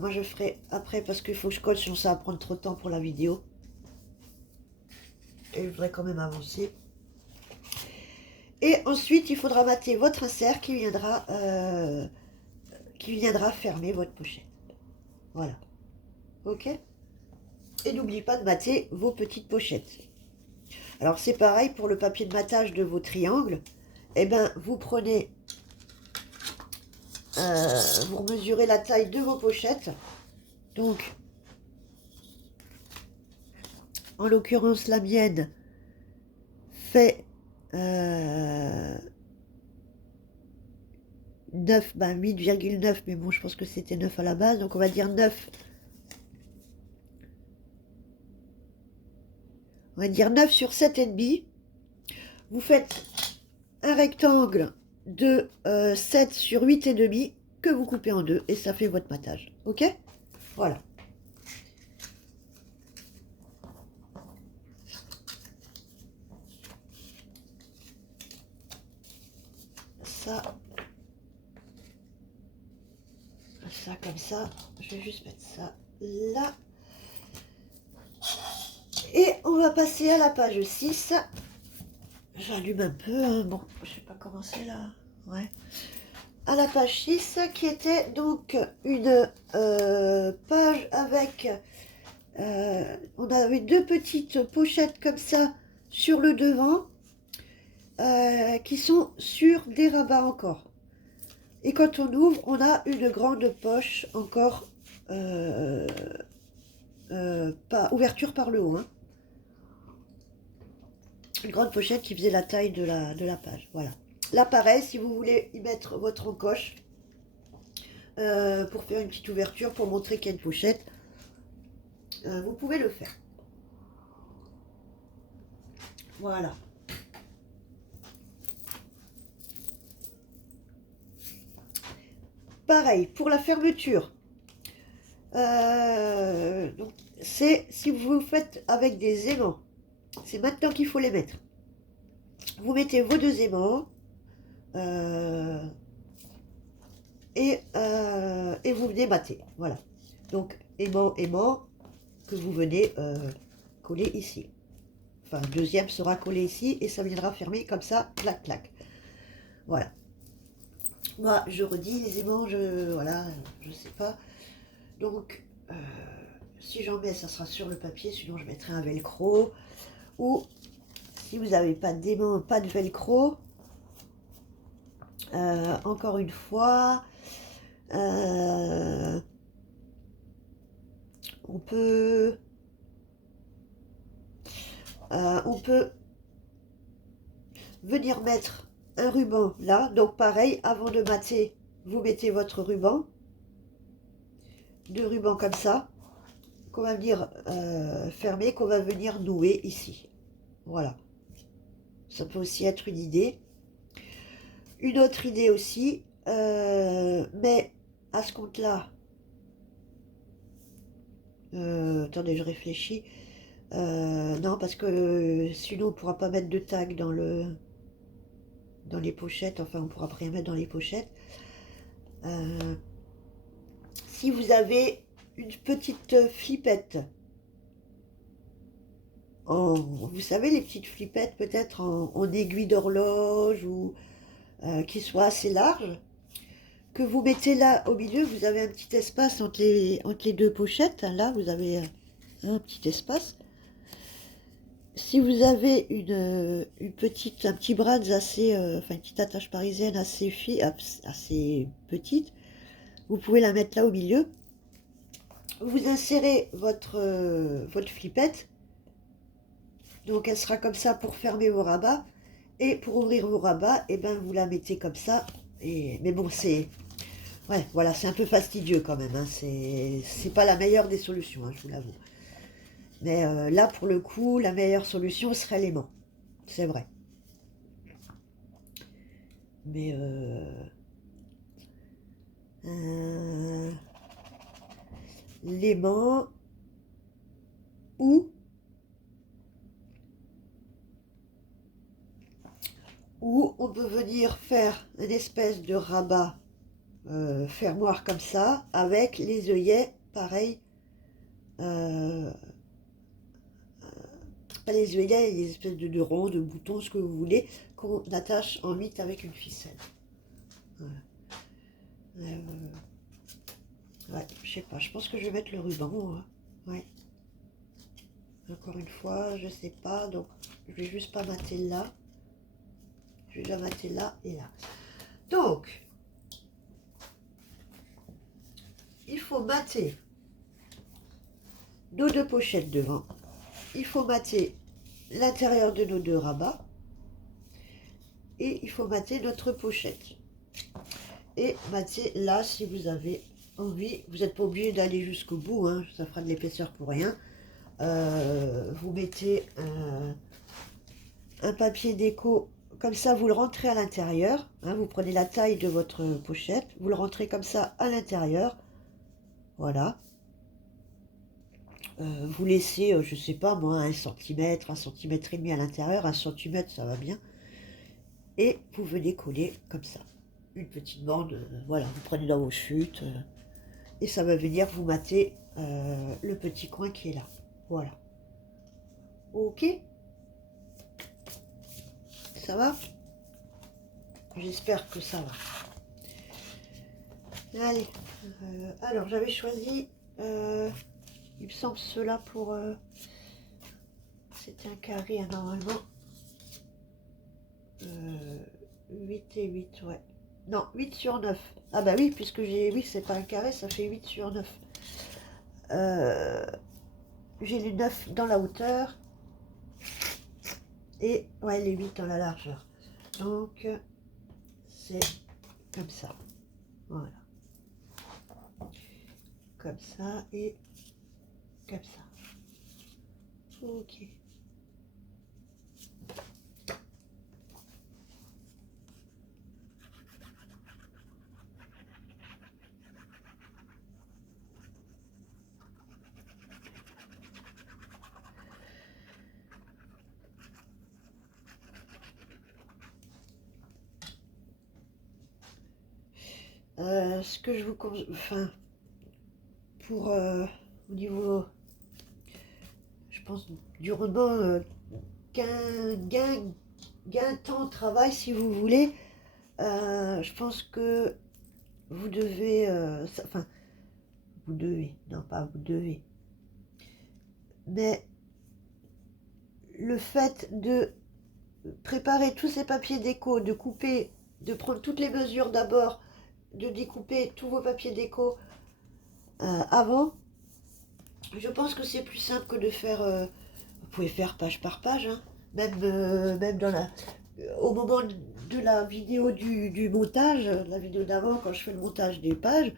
Moi, je ferai après parce qu'il faut que je colle, sinon ça va prendre trop de temps pour la vidéo. Et je voudrais quand même avancer. Et ensuite, il faudra mater votre insert qui viendra fermer votre pochette. Voilà. Ok. Et n'oubliez pas de mater vos petites pochettes. Alors, c'est pareil pour le papier de matage de vos triangles. Eh bien, vous prenez... vous mesurez la taille de vos pochettes. Donc, en l'occurrence, la mienne fait 9, 8,9, mais bon, je pense que c'était 9 à la base, donc on va dire 9. On va dire 9 sur 7,5. Vous faites un rectangle de 7 sur 8,5 que vous coupez en deux et ça fait votre matage. Ok? Voilà. Ça comme ça. Je vais juste mettre ça là. Et on va passer à la page 6. J'allume un peu, hein. Bon, je sais pas comment c'est là. Ouais. À la page 6, qui était donc une page avec... on avait deux petites pochettes comme ça sur le devant, qui sont sur des rabats encore. Et quand on ouvre, on a une grande poche encore pas ouverture par le haut, hein. Une grande pochette qui faisait la taille de la page, voilà. Là, pareil, si vous voulez y mettre votre encoche, pour faire une petite ouverture, pour montrer qu'il y a une pochette, vous pouvez le faire. Voilà. Pareil, pour la fermeture, donc c'est si vous faites avec des aimants, c'est maintenant qu'il faut les mettre. Vous mettez vos deux aimants et vous venez mater. Voilà. Donc aimant que vous venez coller ici. Enfin, le deuxième sera collé ici et ça viendra fermer comme ça, clac clac. Voilà. Moi, je redis les aimants, voilà, je sais pas. Donc, si j'en mets, ça sera sur le papier, sinon je mettrai un velcro. Ou, si vous n'avez pas d'aimant, pas de velcro, encore une fois, on peut venir mettre un ruban là. Donc pareil, avant de mater, vous mettez votre ruban. Deux rubans comme ça, qu'on va venir fermer, qu'on va venir nouer ici. Voilà. Ça peut aussi être une idée. Une autre idée aussi, mais à ce compte-là, attendez, je réfléchis. Non, parce que sinon on ne pourra pas mettre de tag dans les pochettes. Enfin, on ne pourra rien mettre dans les pochettes. Si vous avez une petite flippette, vous savez, les petites flippettes peut-être en aiguille d'horloge ou qui soit assez large, que vous mettez là au milieu, vous avez un petit espace entre les deux pochettes. Là, vous avez un petit espace. Si vous avez un petit brad assez, enfin une petite attache parisienne assez petite, vous pouvez la mettre là au milieu. Vous insérez votre flippette. Donc elle sera comme ça pour fermer vos rabats. Et pour ouvrir vos rabats, et ben vous la mettez comme ça. Mais bon, ouais, voilà, c'est un peu fastidieux quand même, hein. C'est pas la meilleure des solutions, hein, je vous l'avoue. Mais là, pour le coup, la meilleure solution serait l'aimant. C'est vrai. Mais euh, l'aimant ou, ou on peut venir faire une espèce de rabat fermoir comme ça, avec les œillets, pareil. Euh, Pas les œillets, les espèces de ronds, de boutons, ce que vous voulez, qu'on attache en 8 avec une ficelle. Voilà. Ouais, je sais pas, je pense que je vais mettre le ruban, hein. Ouais. Encore une fois, je sais pas, donc je vais juste pas mater là. Je vais déjà mater là et là. Donc, il faut mater nos deux pochettes devant. Il faut mater l'intérieur de nos deux rabats. Et il faut mater notre pochette. Et mater là si vous avez envie. Vous n'êtes pas obligé d'aller jusqu'au bout, hein, ça fera de l'épaisseur pour rien. Vous mettez un papier déco, comme ça vous le rentrez à l'intérieur, hein, vous prenez la taille de votre pochette, vous le rentrez comme ça à l'intérieur, voilà. Vous laissez, je sais pas moi, 1 centimètre et demi à l'intérieur, 1 centimètre ça va bien, et vous venez coller comme ça, une petite bande, voilà, vous prenez dans vos chutes, et ça va venir vous mater le petit coin qui est là, voilà. Ok, ça va? J'espère que ça va. Allez, alors j'avais choisi, il me semble cela pour, c'était un carré hein, normalement, 8 et 8, ouais. Non, 8 sur 9. Ah bah oui, puisque oui, c'est pas un carré, ça fait 8 sur 9. j'ai les 9 dans la hauteur et ouais, les 8 dans la largeur. Donc, c'est comme ça. Voilà. Comme ça et comme ça. Ok. Ce que je vous conseille, enfin, pour au niveau, je pense, du rebond, gain temps de travail, si vous voulez, je pense que vous devez, enfin, vous devez, non pas vous devez, mais le fait de préparer tous ces papiers déco, de couper, de prendre toutes les mesures d'abord, de découper tous vos papiers déco avant, je pense que c'est plus simple que de faire, vous pouvez faire page par page, hein, même dans au moment de la vidéo du montage, la vidéo d'avant, quand je fais le montage des pages,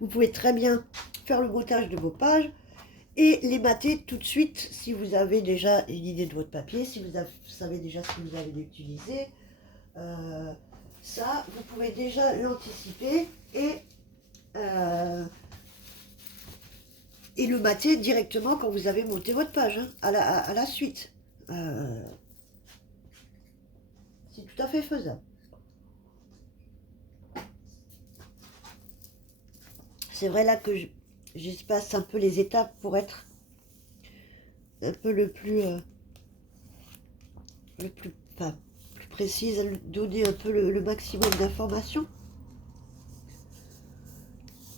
vous pouvez très bien faire le montage de vos pages et les mater tout de suite si vous avez déjà une idée de votre papier, si vous savez déjà ce que vous allez utiliser. Ça, vous pouvez déjà l'anticiper euh, et le mater directement quand vous avez monté votre page, hein, à la suite. C'est tout à fait faisable. C'est vrai là que j'espace un peu les étapes pour être un peu enfin, plus précise, donner un peu le maximum d'informations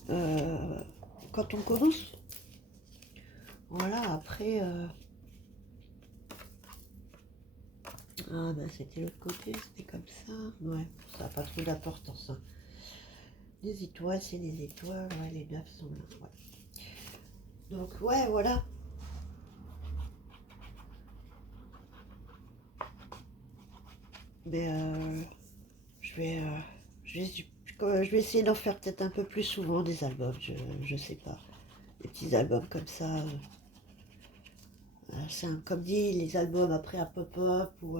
quand on commence. Voilà, après... Ah ben c'était l'autre côté, c'était comme ça. Ouais, ça n'a pas trop d'importance. Hein. Les étoiles, c'est les étoiles. Ouais, les 9 sont là. Ouais. Donc ouais, voilà. Mais je vais essayer d'en faire peut-être un peu plus souvent des albums. Je sais pas. Des petits albums comme ça. Comme dit, les albums après à pop-up ou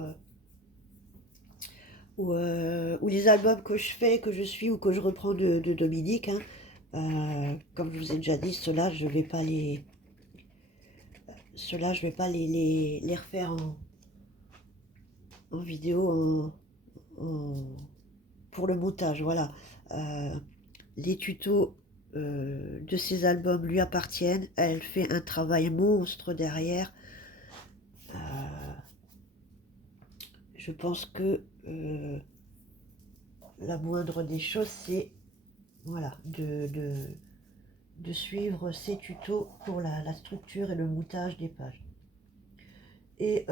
les albums que je fais, que je suis ou que je reprends de Dominique. Hein. Comme je vous ai déjà dit, ceux-là, je vais pas les refaire en vidéo pour le montage. Voilà. Les tutos de ces albums lui appartiennent. Elle fait un travail monstre derrière. Je pense que la moindre des choses, c'est voilà, de suivre ces tutos pour la structure et le montage des pages. Et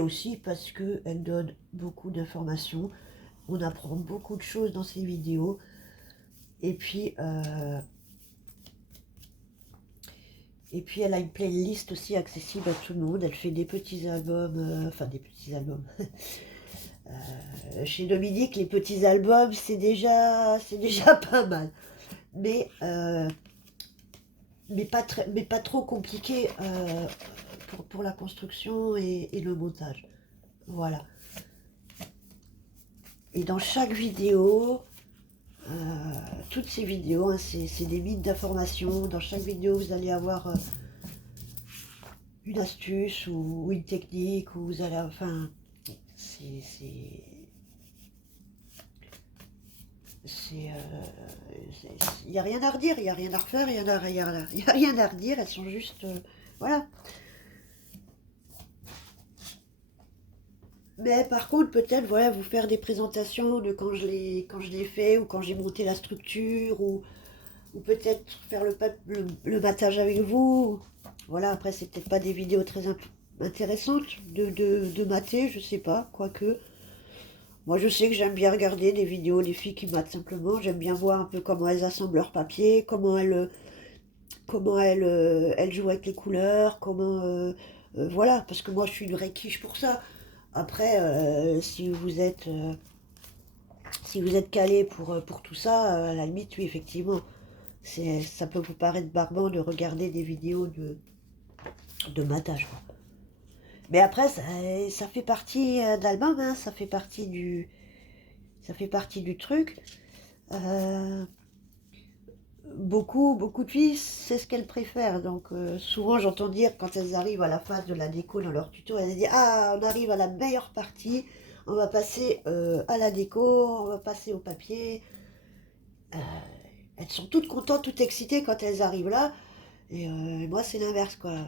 aussi parce qu'elle donne beaucoup d'informations. On apprend beaucoup de choses dans ces vidéos. Et puis, elle a une playlist aussi accessible à tout le monde. Elle fait des petits albums, enfin des petits albums. Chez Dominique, les petits albums, c'est déjà pas mal. Mais, mais pas trop compliqué pour la construction et le montage. Voilà. Et dans chaque vidéo, toutes ces vidéos, hein, c'est des mines d'informations. Dans chaque vidéo, vous allez avoir une astuce ou une technique, ou vous allez, enfin, il n'y a rien à redire, il n'y a rien à refaire, il n'y a rien à redire, elles sont juste, voilà. Mais par contre, peut-être, voilà, vous faire des présentations de quand quand je l'ai fait, ou quand j'ai monté la structure, ou peut-être faire le battage avec vous. Voilà, après, c'est peut-être pas des vidéos très intéressantes de mater, je sais pas, quoique. Moi, je sais que j'aime bien regarder des vidéos des filles qui matent simplement. J'aime bien voir un peu comment elles assemblent leur papier, comment comment elle joue avec les couleurs, comment... voilà, parce que moi je suis une vraie quiche pour ça. Après, si vous êtes calé pour tout ça, à la limite, oui, effectivement, ça peut vous paraître barbant de regarder des vidéos de matage, quoi. Mais après, ça fait partie de l'album, hein, ça fait partie du truc. Euh, beaucoup de filles, c'est ce qu'elles préfèrent. Donc, souvent, j'entends dire, quand elles arrivent à la phase de la déco dans leur tuto, elles disent, ah, on arrive à la meilleure partie, on va passer à la déco, on va passer au papier. Euh, Elles sont toutes contentes, toutes excitées quand elles arrivent là. Et moi, c'est l'inverse, quoi.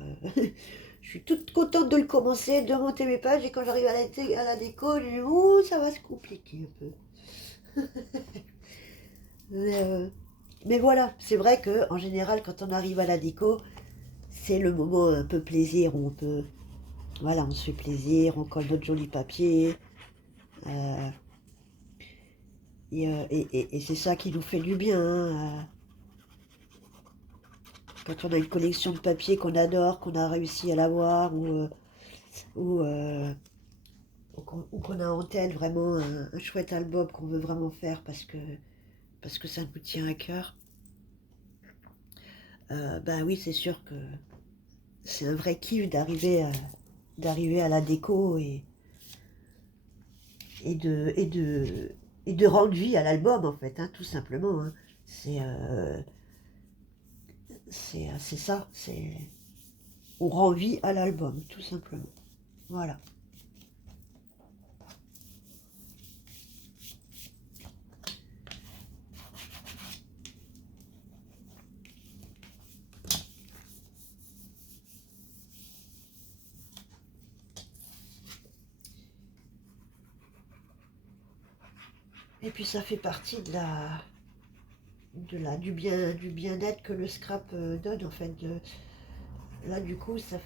Je suis toute contente de le commencer, de monter mes pages, et quand j'arrive à la déco, je dis, ouh, ça va se compliquer un peu. Mais, mais voilà, c'est vrai que en général, quand on arrive à la déco, c'est le moment un peu plaisir où on peut, voilà, on se fait plaisir, on colle notre joli papier, euh, et c'est ça qui nous fait du bien, hein, quand on a une collection de papier qu'on adore, qu'on a réussi à l'avoir, ou, ou qu'on a en tête vraiment un chouette album qu'on veut vraiment faire parce que ça nous tient à cœur. Ben oui, c'est sûr que c'est un vrai kiff d'arriver à la déco et de, et de, et de rendre vie à l'album, en fait, hein, tout simplement, hein. C'est c'est ça, on rend vie à l'album, tout simplement. Voilà. Et puis ça fait partie du bien-être que le scrap donne, en fait. Là, du coup, ça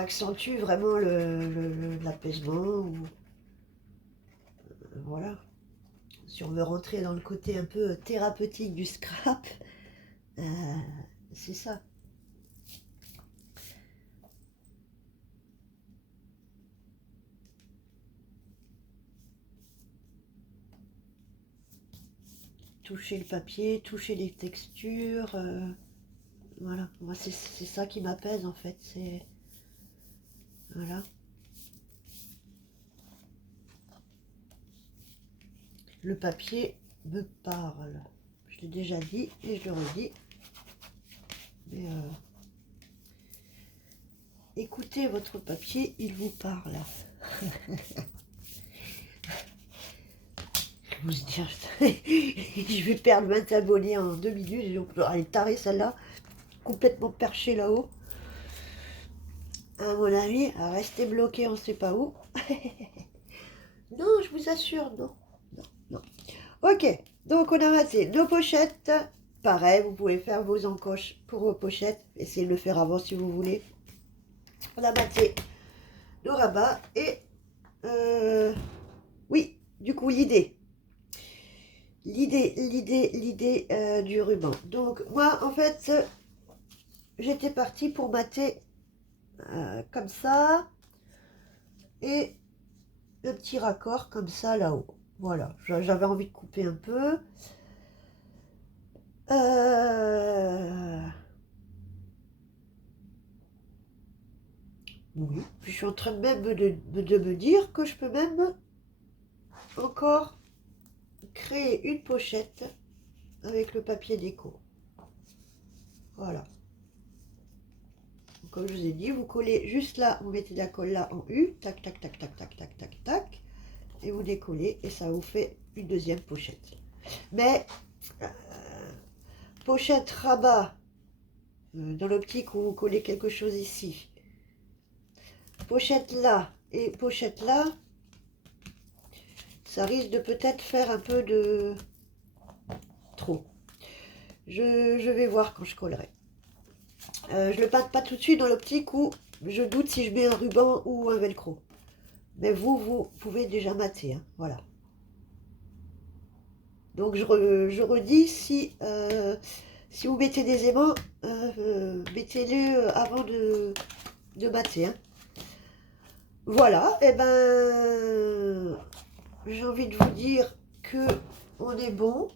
accentue vraiment l'apaisement. Voilà. Si on veut rentrer dans le côté un peu thérapeutique du scrap, euh, c'est ça. Toucher le papier, toucher les textures. Voilà. Moi, c'est ça qui m'apaise, en fait. Voilà. Le papier me parle. Je l'ai déjà dit et je le redis. Mais écoutez votre papier, il vous parle. Vous se dire, je vais perdre 20 abonnés en 2 minutes. Donc, elle est tarée celle-là, complètement perchée là-haut. À mon avis, à rester bloquée on ne sait pas où. Non, je vous assure, non. Non, non. Ok, donc on a maté nos pochettes. Pareil, vous pouvez faire vos encoches pour vos pochettes. Essayez de le faire avant si vous voulez. On a maté nos rabats et... oui, du coup, l'idée du ruban. Donc, moi, en fait, j'étais partie pour mater comme ça et le petit raccord comme ça là-haut. Voilà, j'avais envie de couper un peu. Oui, puis je suis en train même de me dire que je peux même encore créer une pochette avec le papier déco. Voilà. Comme je vous ai dit, vous collez juste là, vous mettez de la colle là en U, tac, tac, tac, tac, tac, tac, tac, tac, et vous décollez et ça vous fait une deuxième pochette. Mais euh, pochette rabat, dans l'optique où vous collez quelque chose ici, pochette là et pochette là, ça risque de peut-être faire un peu de trop. Je vais voir quand je collerai. Je le pâte pas tout de suite dans l'optique où je doute si je mets un ruban ou un velcro. Mais vous pouvez déjà mater, hein, voilà. Donc je redis, Si vous mettez des aimants, mettez-les avant de mater. Hein. Voilà, et ben j'ai envie de vous dire que on est bon.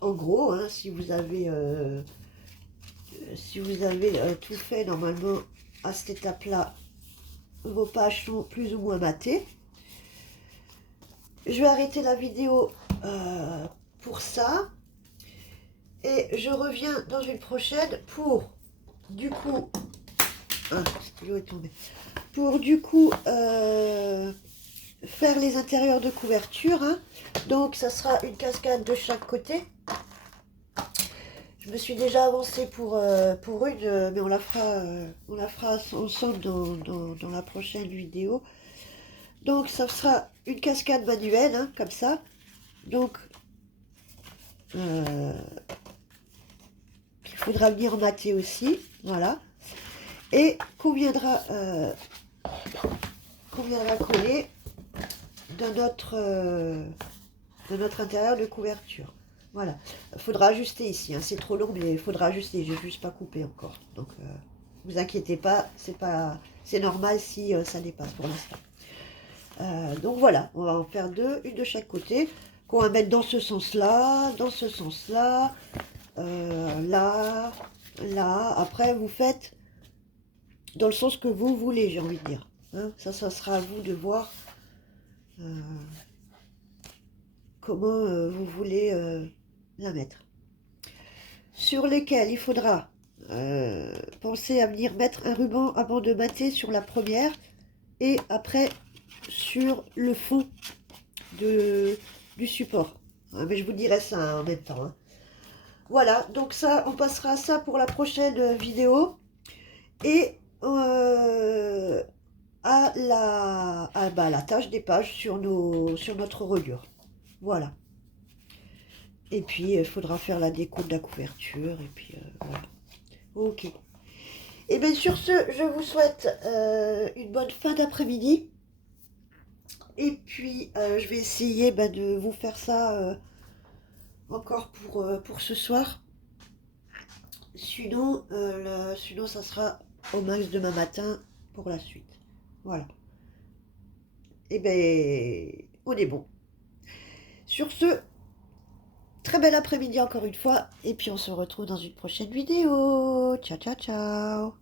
En gros, hein, si vous avez tout fait normalement à cette étape-là, vos pages sont plus ou moins matées. Je vais arrêter la vidéo pour ça. Et je reviens dans une prochaine pour, du coup, ah, le stylo est tombé. Pour, du coup, faire les intérieurs de couverture. Hein. Donc, ça sera une cascade de chaque côté. Je me suis déjà avancée pour une, mais on la fera ensemble dans la prochaine vidéo. Donc, ça sera une cascade manuelle, hein, comme ça. Donc, il faudra venir mater aussi, voilà. Et qu'on viendra coller de notre intérieur de couverture. Voilà. Il faudra ajuster ici, hein. C'est trop long, mais il faudra ajuster. J'ai juste pas coupé encore. Donc, vous inquiétez pas, c'est normal si ça dépasse pour l'instant. Donc voilà, on va en faire deux, une de chaque côté, qu'on va mettre dans ce sens-là, là, là. Après, vous faites dans le sens que vous voulez, j'ai envie de dire. Hein, ça sera à vous de voir comment vous voulez la mettre. Sur lesquels il faudra penser à venir mettre un ruban avant de mater sur la première et après sur le fond du support. Hein, mais je vous dirai ça en même temps. Hein. Voilà, donc ça, on passera à ça pour la prochaine vidéo. Et à la tâche des pages sur notre reliure. Voilà. Et puis, il faudra faire la déco de la couverture. Et puis, voilà. Ok. Et bien, sur ce, je vous souhaite une bonne fin d'après-midi. Et puis, je vais essayer de vous faire ça encore pour ce soir. Sinon, sinon, ça sera au max demain matin pour la suite. Voilà. Et bien, on est bon. Sur ce, très bel après-midi encore une fois. Et puis on se retrouve dans une prochaine vidéo. Ciao, ciao, ciao.